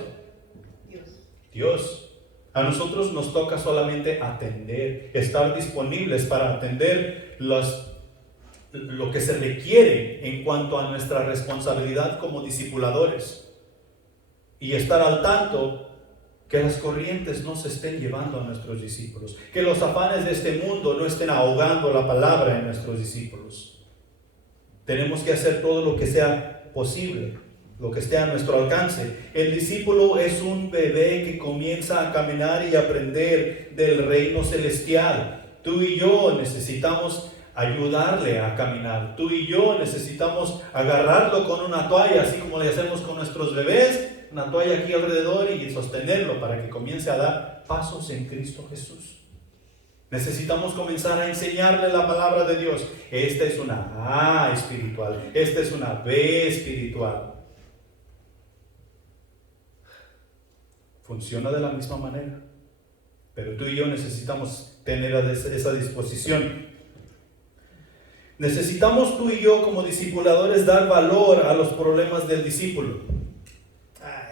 Dios. A nosotros nos toca solamente atender, estar disponibles para atender lo que se requiere en cuanto a nuestra responsabilidad como discipuladores. Y estar al tanto que las corrientes no se estén llevando a nuestros discípulos, que los afanes de este mundo no estén ahogando la palabra en nuestros discípulos. Tenemos que hacer todo lo que sea posible, lo que esté a nuestro alcance. El discípulo es un bebé que comienza a caminar y aprender del reino celestial. Tú y yo necesitamos ayudarle a caminar. Tú y yo necesitamos agarrarlo con una toalla, así como le hacemos con nuestros bebés, una toalla aquí alrededor, y sostenerlo para que comience a dar pasos en Cristo Jesús. Necesitamos comenzar a enseñarle la palabra de Dios. Esta es una A espiritual, esta es una B espiritual. Funciona de la misma manera, pero tú y yo necesitamos tener esa disposición. Necesitamos tú y yo como discipuladores dar valor a los problemas del discípulo.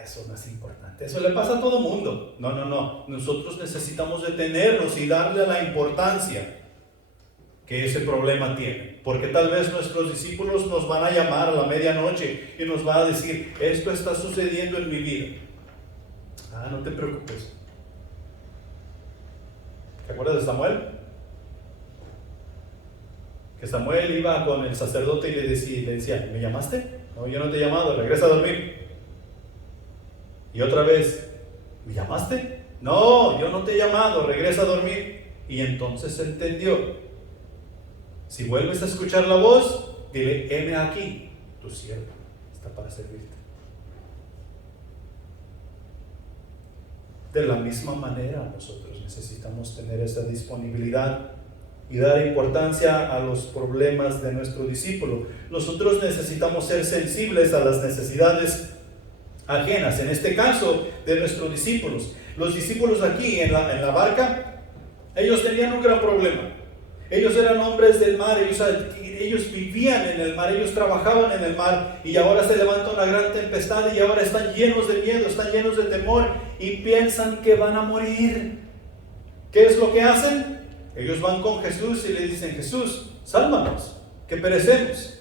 Eso no es importante, eso le pasa a todo mundo. No, nosotros necesitamos detenernos y darle la importancia que ese problema tiene, porque tal vez nuestros discípulos nos van a llamar a la medianoche y nos van a decir: esto está sucediendo en mi vida. No te preocupes. ¿Te acuerdas de Samuel? Que Samuel iba con el sacerdote y le decía: ¿me llamaste? No, yo no te he llamado, regresa a dormir. Y otra vez: ¿me llamaste? No, yo no te he llamado, regresa a dormir. Y entonces entendió: si vuelves a escuchar la voz, dile: heme aquí, tu siervo está para servirte. De la misma manera, nosotros necesitamos tener esa disponibilidad y dar importancia a los problemas de nuestro discípulo. Nosotros necesitamos ser sensibles a las necesidades ajenas, en este caso de nuestros discípulos. Los discípulos aquí en la barca, ellos tenían un gran problema. Ellos eran hombres del mar, ellos vivían en el mar, ellos trabajaban en el mar, y ahora se levanta una gran tempestad y ahora están llenos de miedo, están llenos de temor y piensan que van a morir. ¿Qué es lo que hacen? Ellos van con Jesús y le dicen: Jesús, sálvanos, que perecemos.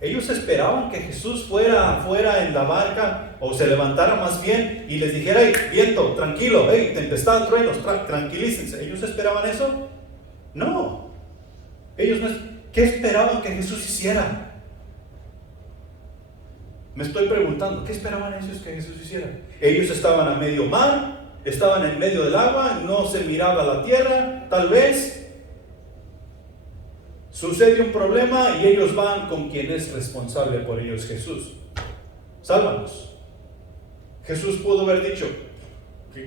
Ellos esperaban que Jesús fuera afuera en la barca, o se levantara más bien y les dijera: hey, viento, tranquilo, hey, tempestad, truenos, tranquilícense. ¿Ellos esperaban eso? No. Ellos no. ¿Qué esperaban que Jesús hiciera? Me estoy preguntando, ¿qué esperaban ellos que Jesús hiciera? Ellos estaban a medio mar, estaban en medio del agua, no se miraba la tierra, tal vez. Sucede un problema y ellos van con quien es responsable por ellos, Jesús. Sálvanos. Jesús pudo haber dicho: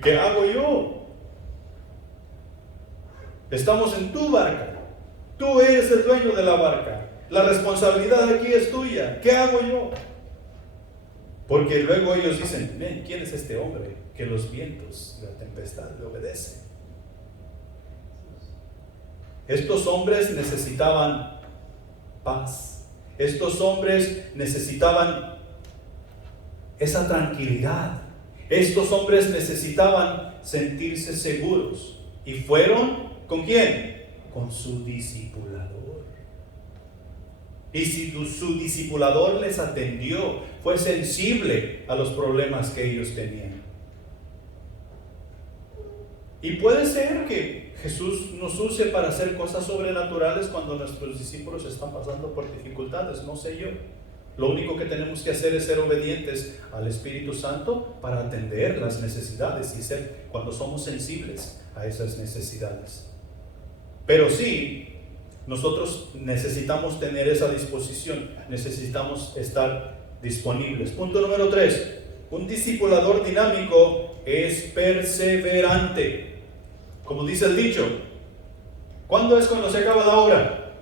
¿qué hago yo? Estamos en tu barca. Tú eres el dueño de la barca. La responsabilidad aquí es tuya. ¿Qué hago yo? Porque luego ellos dicen: ¿quién es este hombre que los vientos de la tempestad le obedecen? Estos hombres necesitaban paz. Estos hombres necesitaban esa tranquilidad. Estos hombres necesitaban sentirse seguros. ¿Y fueron con quién? Con su discipulador. Y si su discipulador les atendió, fue sensible a los problemas que ellos tenían. Y puede ser que Jesús nos use para hacer cosas sobrenaturales cuando nuestros discípulos están pasando por dificultades, no sé yo. Lo único que tenemos que hacer es ser obedientes al Espíritu Santo para atender las necesidades y ser, cuando somos sensibles a esas necesidades. Pero sí, nosotros necesitamos tener esa disposición, necesitamos estar disponibles. Punto número 3. Un discipulador dinámico es perseverante. Como dice el dicho, ¿cuándo es cuando se acaba la obra?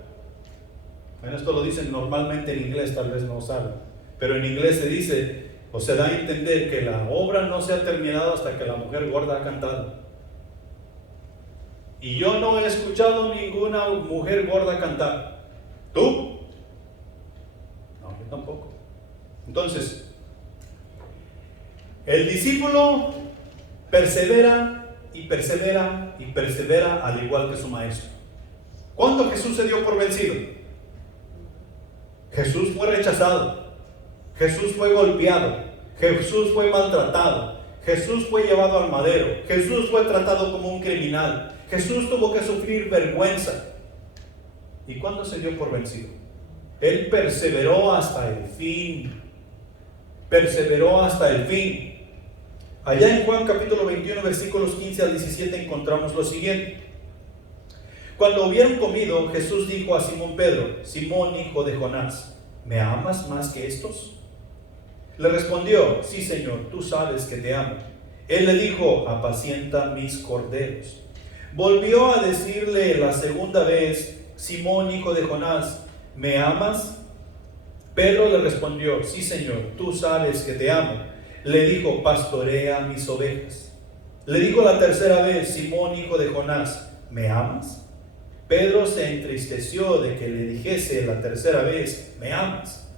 Bueno, esto lo dicen normalmente en inglés, tal vez no saben, pero en inglés se dice, o se da a entender que la obra no se ha terminado hasta que la mujer gorda ha cantado. Y yo no he escuchado ninguna mujer gorda cantar. ¿Tú? No, yo tampoco. Entonces, el discípulo persevera y persevera y persevera al igual que su maestro. ¿Cuándo Jesús se dio por vencido? Jesús fue rechazado, Jesús fue golpeado, Jesús fue maltratado, Jesús fue llevado al madero, Jesús fue tratado como un criminal, Jesús tuvo que sufrir vergüenza. ¿Y cuándo se dio por vencido? Él perseveró hasta el fin. Perseveró hasta el fin. Allá en Juan capítulo 21, versículos 15 al 17 encontramos lo siguiente. Cuando hubieron comido, Jesús dijo a Simón Pedro: Simón, hijo de Jonás, ¿me amas más que estos? Le respondió: sí, Señor, tú sabes que te amo. Él le dijo: apacienta mis corderos. Volvió a decirle la segunda vez: Simón, hijo de Jonás, ¿me amas? Pedro le respondió: sí, Señor, tú sabes que te amo. Le dijo: pastorea mis ovejas. Le dijo la tercera vez: Simón, hijo de Jonás, ¿me amas? Pedro se entristeció de que le dijese la tercera vez: ¿me amas?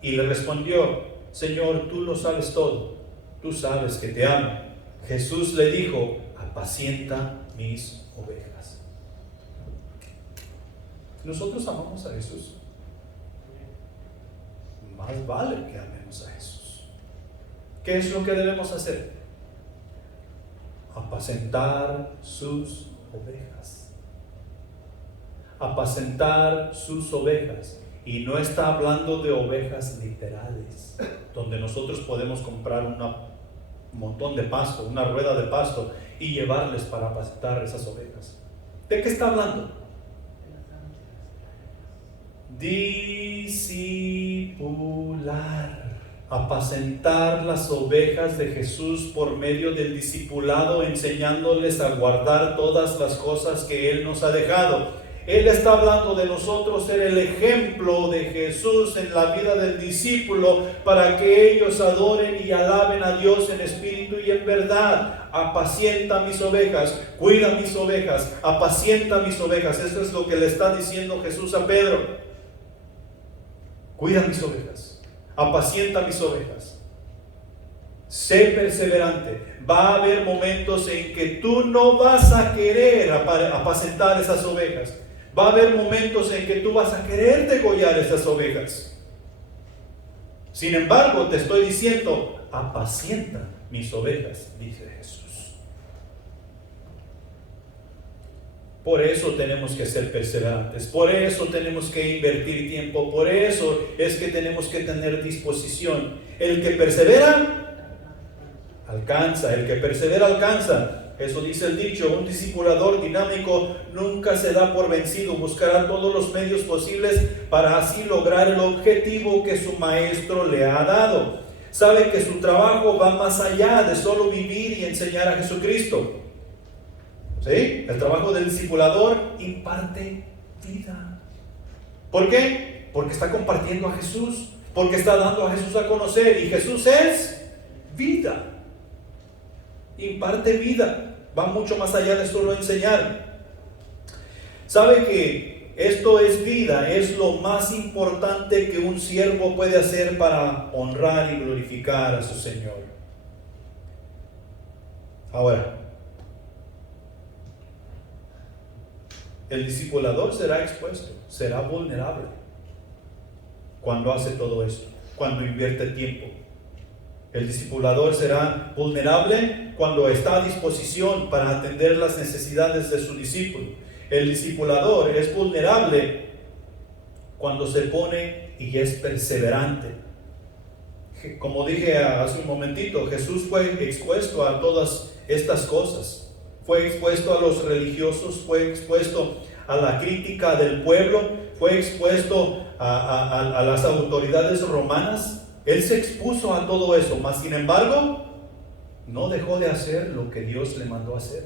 Y le respondió: Señor, tú lo sabes todo, tú sabes que te amo. Jesús le dijo: apacienta mis ovejas. Nosotros amamos a Jesús. Más vale que amemos a Jesús. ¿Qué es lo que debemos hacer? Apacentar sus ovejas. Apacentar sus ovejas. Y no está hablando de ovejas literales, donde nosotros podemos comprar un montón de pasto, una rueda de pasto, y llevarles para apacentar esas ovejas. ¿De qué está hablando? Discipular. Apacentar las ovejas de Jesús por medio del discipulado, enseñándoles a guardar todas las cosas que Él nos ha dejado. Él está hablando de nosotros ser el ejemplo de Jesús en la vida del discípulo, para que ellos adoren y alaben a Dios en espíritu y en verdad. Apacienta mis ovejas, cuida mis ovejas, apacienta mis ovejas. Eso es lo que le está diciendo Jesús a Pedro. Cuida mis ovejas, apacienta mis ovejas. Sé perseverante. Va a haber momentos en que tú no vas a querer apacentar esas ovejas. Va a haber momentos en que tú vas a querer degollar esas ovejas. Sin embargo, te estoy diciendo: apacienta mis ovejas, dice Jesús. Por eso tenemos que ser perseverantes, por eso tenemos que invertir tiempo, por eso es que tenemos que tener disposición. El que persevera, alcanza. El que persevera, alcanza. Eso dice el dicho. Un discipulador dinámico nunca se da por vencido. Buscará todos los medios posibles para así lograr el objetivo que su maestro le ha dado. Sabe que su trabajo va más allá de solo vivir y enseñar a Jesucristo. ¿Sí? El trabajo del discipulador imparte vida. ¿Por qué? Porque está compartiendo a Jesús, porque está dando a Jesús a conocer, y Jesús es vida. Imparte vida, va mucho más allá de solo enseñar. Sabe que esto es vida, es lo más importante que un siervo puede hacer para honrar y glorificar a su Señor. Ahora, el discipulador será expuesto, será vulnerable cuando hace todo esto, cuando invierte tiempo. El discipulador será vulnerable cuando está a disposición para atender las necesidades de su discípulo. El discipulador es vulnerable cuando se pone y es perseverante. Como dije hace un momentito, Jesús fue expuesto a todas estas cosas. Fue expuesto a los religiosos, fue expuesto a la crítica del pueblo, fue expuesto a las autoridades romanas. Él se expuso a todo eso, mas sin embargo, no dejó de hacer lo que Dios le mandó hacer.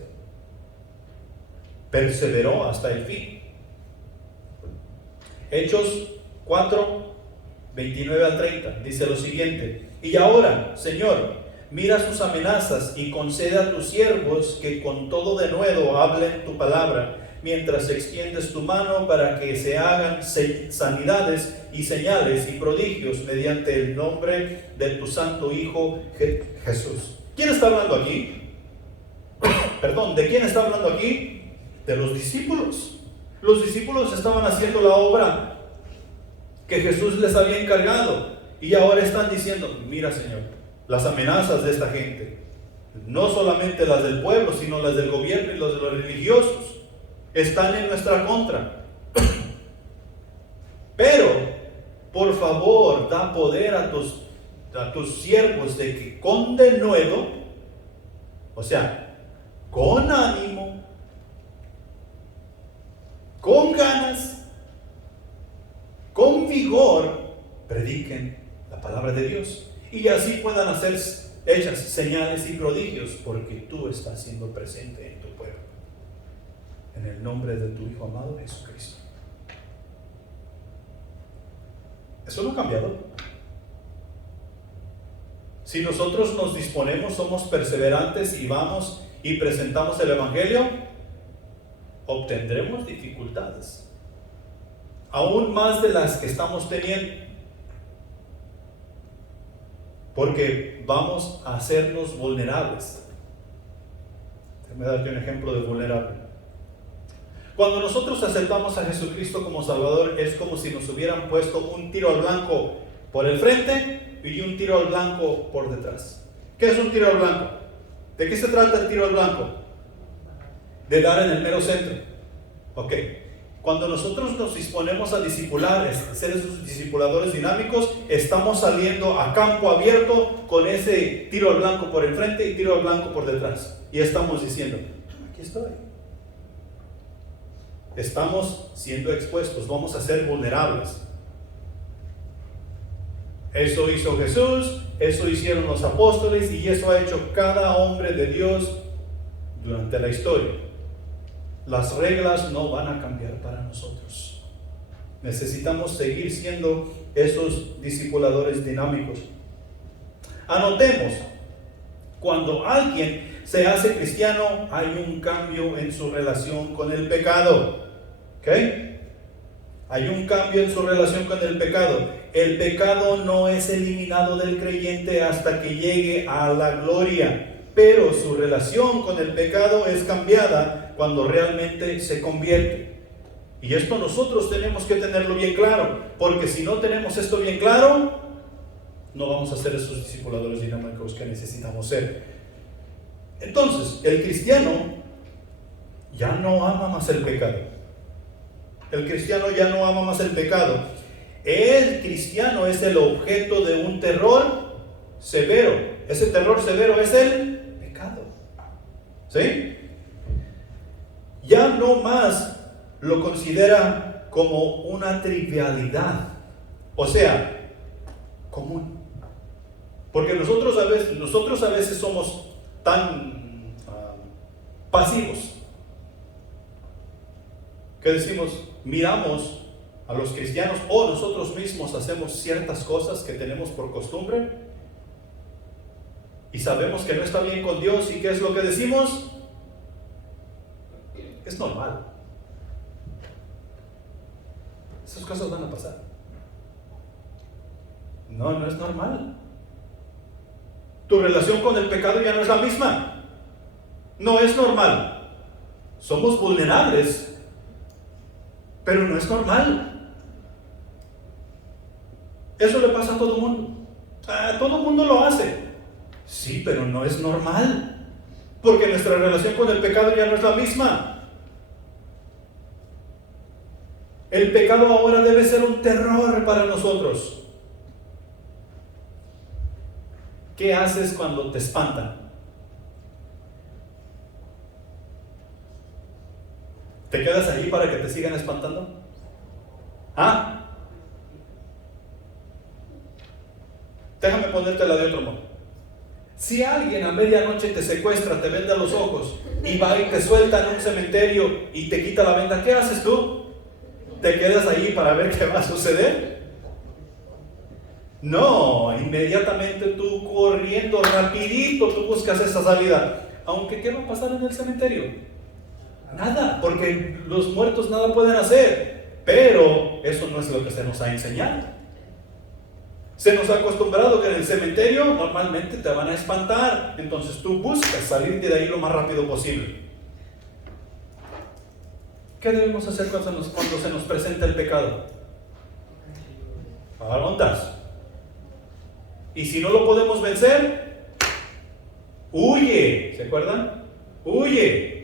Perseveró hasta el fin. Hechos 4, 29 al 30, dice lo siguiente: y ahora, Señor, mira sus amenazas y concede a tus siervos que con todo denuedo hablen tu palabra, mientras extiendes tu mano para que se hagan sanidades y señales y prodigios mediante el nombre de tu santo Hijo Jesús. ¿Quién está hablando aquí? Perdón, ¿de quién está hablando aquí? De los discípulos. Los discípulos estaban haciendo la obra que Jesús les había encargado, y ahora están diciendo: mira, Señor, las amenazas de esta gente, no solamente las del pueblo, sino las del gobierno y las de los religiosos, están en nuestra contra. Pero, por favor, da poder a tus siervos de que con denuedo, o sea, con ánimo, con ganas, con vigor, prediquen la palabra de Dios, y así puedan hacer hechas señales y prodigios, porque tú estás siendo presente en tu pueblo, en el nombre de tu Hijo amado Jesucristo. Eso no ha cambiado. Si nosotros nos disponemos, somos perseverantes y vamos y presentamos el Evangelio, obtendremos dificultades, aún más de las que estamos teniendo, porque vamos a hacernos vulnerables. Déjame darte un ejemplo de vulnerable. Cuando nosotros aceptamos a Jesucristo como Salvador, es como si nos hubieran puesto un tiro al blanco por el frente y un tiro al blanco por detrás. ¿Qué es un tiro al blanco? ¿De qué se trata el tiro al blanco? De dar en el mero centro. Ok. Cuando nosotros nos disponemos a discipular, ser esos discipuladores dinámicos, estamos saliendo a campo abierto con ese tiro al blanco por el frente y tiro al blanco por detrás. Y estamos diciendo: aquí estoy. Estamos siendo expuestos, vamos a ser vulnerables. Eso hizo Jesús, eso hicieron los apóstoles, y eso ha hecho cada hombre de Dios durante la historia. Las reglas no van a cambiar para nosotros. Necesitamos seguir siendo esos discipuladores dinámicos. Anotemos, cuando alguien se hace cristiano, hay un cambio en su relación con el pecado. ¿Ok? Hay un cambio en su relación con el pecado. El pecado no es eliminado del creyente hasta que llegue a la gloria, pero su relación con el pecado es cambiada cuando realmente se convierte. Y esto nosotros tenemos que tenerlo bien claro, porque si no tenemos esto bien claro, no vamos a ser esos discipuladores dinámicos que necesitamos ser. Entonces, el cristiano ya no ama más el pecado. El cristiano ya no ama más el pecado. El cristiano es el objeto de un terror severo. Ese terror severo es el pecado. ¿Sí? Ya no más lo considera como una trivialidad, o sea, común. Porque nosotros a veces somos tan pasivos que decimos, miramos a los cristianos o nosotros mismos hacemos ciertas cosas que tenemos por costumbre y sabemos que no está bien con Dios, y ¿qué es lo que decimos? Es normal. Esas cosas van a pasar. No es normal. Tu relación con el pecado ya no es la misma. No es normal. Somos vulnerables, pero no es normal. Eso le pasa a todo el mundo. Todo el mundo lo hace. Sí, pero no es normal, porque nuestra relación con el pecado ya no es la misma. El pecado ahora debe ser un terror para nosotros. ¿Qué haces cuando te espantan? ¿Te quedas allí para que te sigan espantando? ¿Ah? Déjame ponértela de otro modo. Si alguien a medianoche te secuestra, te venda los ojos y va y te suelta en un cementerio y te quita la venda, ¿qué haces tú? ¿Te quedas ahí para ver qué va a suceder? No, inmediatamente tú corriendo rapidito tú buscas esa salida. Aunque ¿qué va a pasar en el cementerio? Nada, porque los muertos nada pueden hacer. Pero eso no es lo que se nos ha enseñado. Se nos ha acostumbrado que en el cementerio normalmente te van a espantar. Entonces tú buscas salir de ahí lo más rápido posible. ¿Qué debemos hacer cuando se nos presenta el pecado? Aguantas. Y si no lo podemos vencer, huye. ¿Se acuerdan? Huye.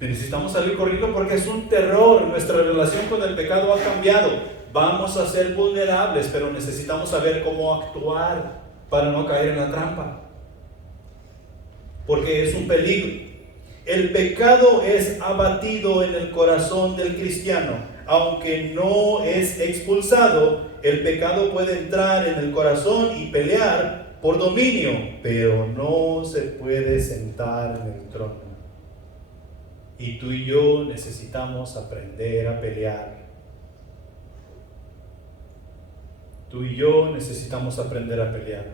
Necesitamos salir corriendo porque es un terror. Nuestra relación con el pecado ha cambiado. Vamos a ser vulnerables, pero necesitamos saber cómo actuar para no caer en la trampa. Porque es un peligro. El pecado es abatido en el corazón del cristiano. Aunque no es expulsado, el pecado puede entrar en el corazón y pelear por dominio, pero no se puede sentar en el trono. Y tú y yo necesitamos aprender a pelear. Tú y yo necesitamos aprender a pelear.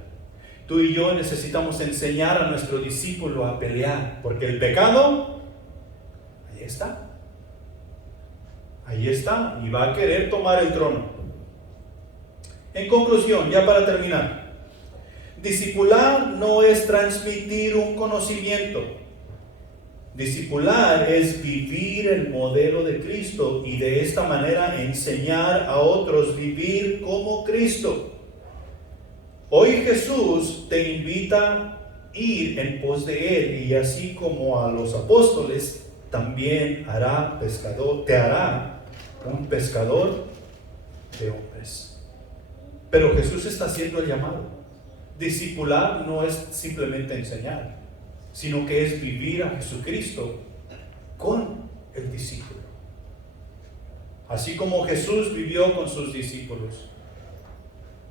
Tú y yo necesitamos enseñar a nuestro discípulo a pelear, porque el pecado, ahí está. Ahí está, y va a querer tomar el trono. En conclusión, ya para terminar, discipular no es transmitir un conocimiento. Discipular es vivir el modelo de Cristo y de esta manera enseñar a otros vivir como Cristo. Hoy Jesús te invita a ir en pos de Él y así como a los apóstoles, también te hará un pescador de hombres. Pero Jesús está haciendo el llamado. Discipular no es simplemente enseñar, sino que es vivir a Jesucristo con el discípulo. Así como Jesús vivió con sus discípulos,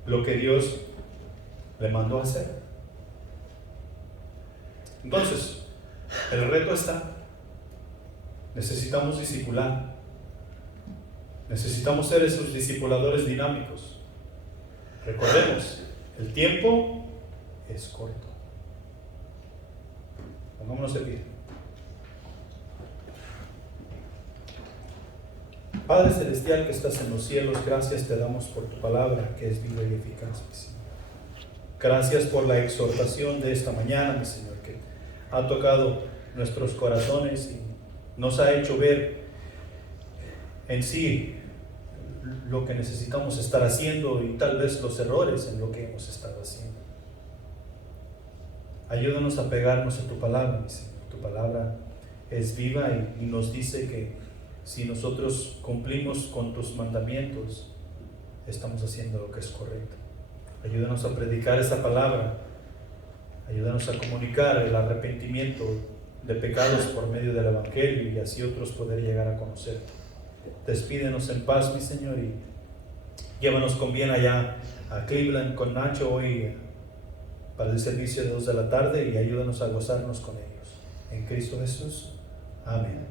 lo que Dios le mandó a hacer. Entonces, el reto está. Necesitamos discipular. Necesitamos ser esos discipuladores dinámicos. Recordemos, el tiempo es corto. Pongámonos de pie. Padre Celestial que estás en los cielos, gracias te damos por tu palabra que es viva y eficaz, mi Señor. Gracias por la exhortación de esta mañana, mi Señor, que ha tocado nuestros corazones y nos ha hecho ver en sí lo que necesitamos estar haciendo y tal vez los errores en lo que hemos estado haciendo. Ayúdanos a pegarnos a tu palabra, mi Señor. Tu palabra es viva y nos dice que si nosotros cumplimos con tus mandamientos, estamos haciendo lo que es correcto. Ayúdanos a predicar esa palabra. Ayúdanos a comunicar el arrepentimiento de pecados por medio del Evangelio y así otros poder llegar a conocerte. Despídenos en paz, mi Señor, y llévanos con bien allá a Cleveland con Nacho hoy para el servicio de 2 de la tarde y ayúdanos a gozarnos con ellos. En Cristo Jesús. Amén.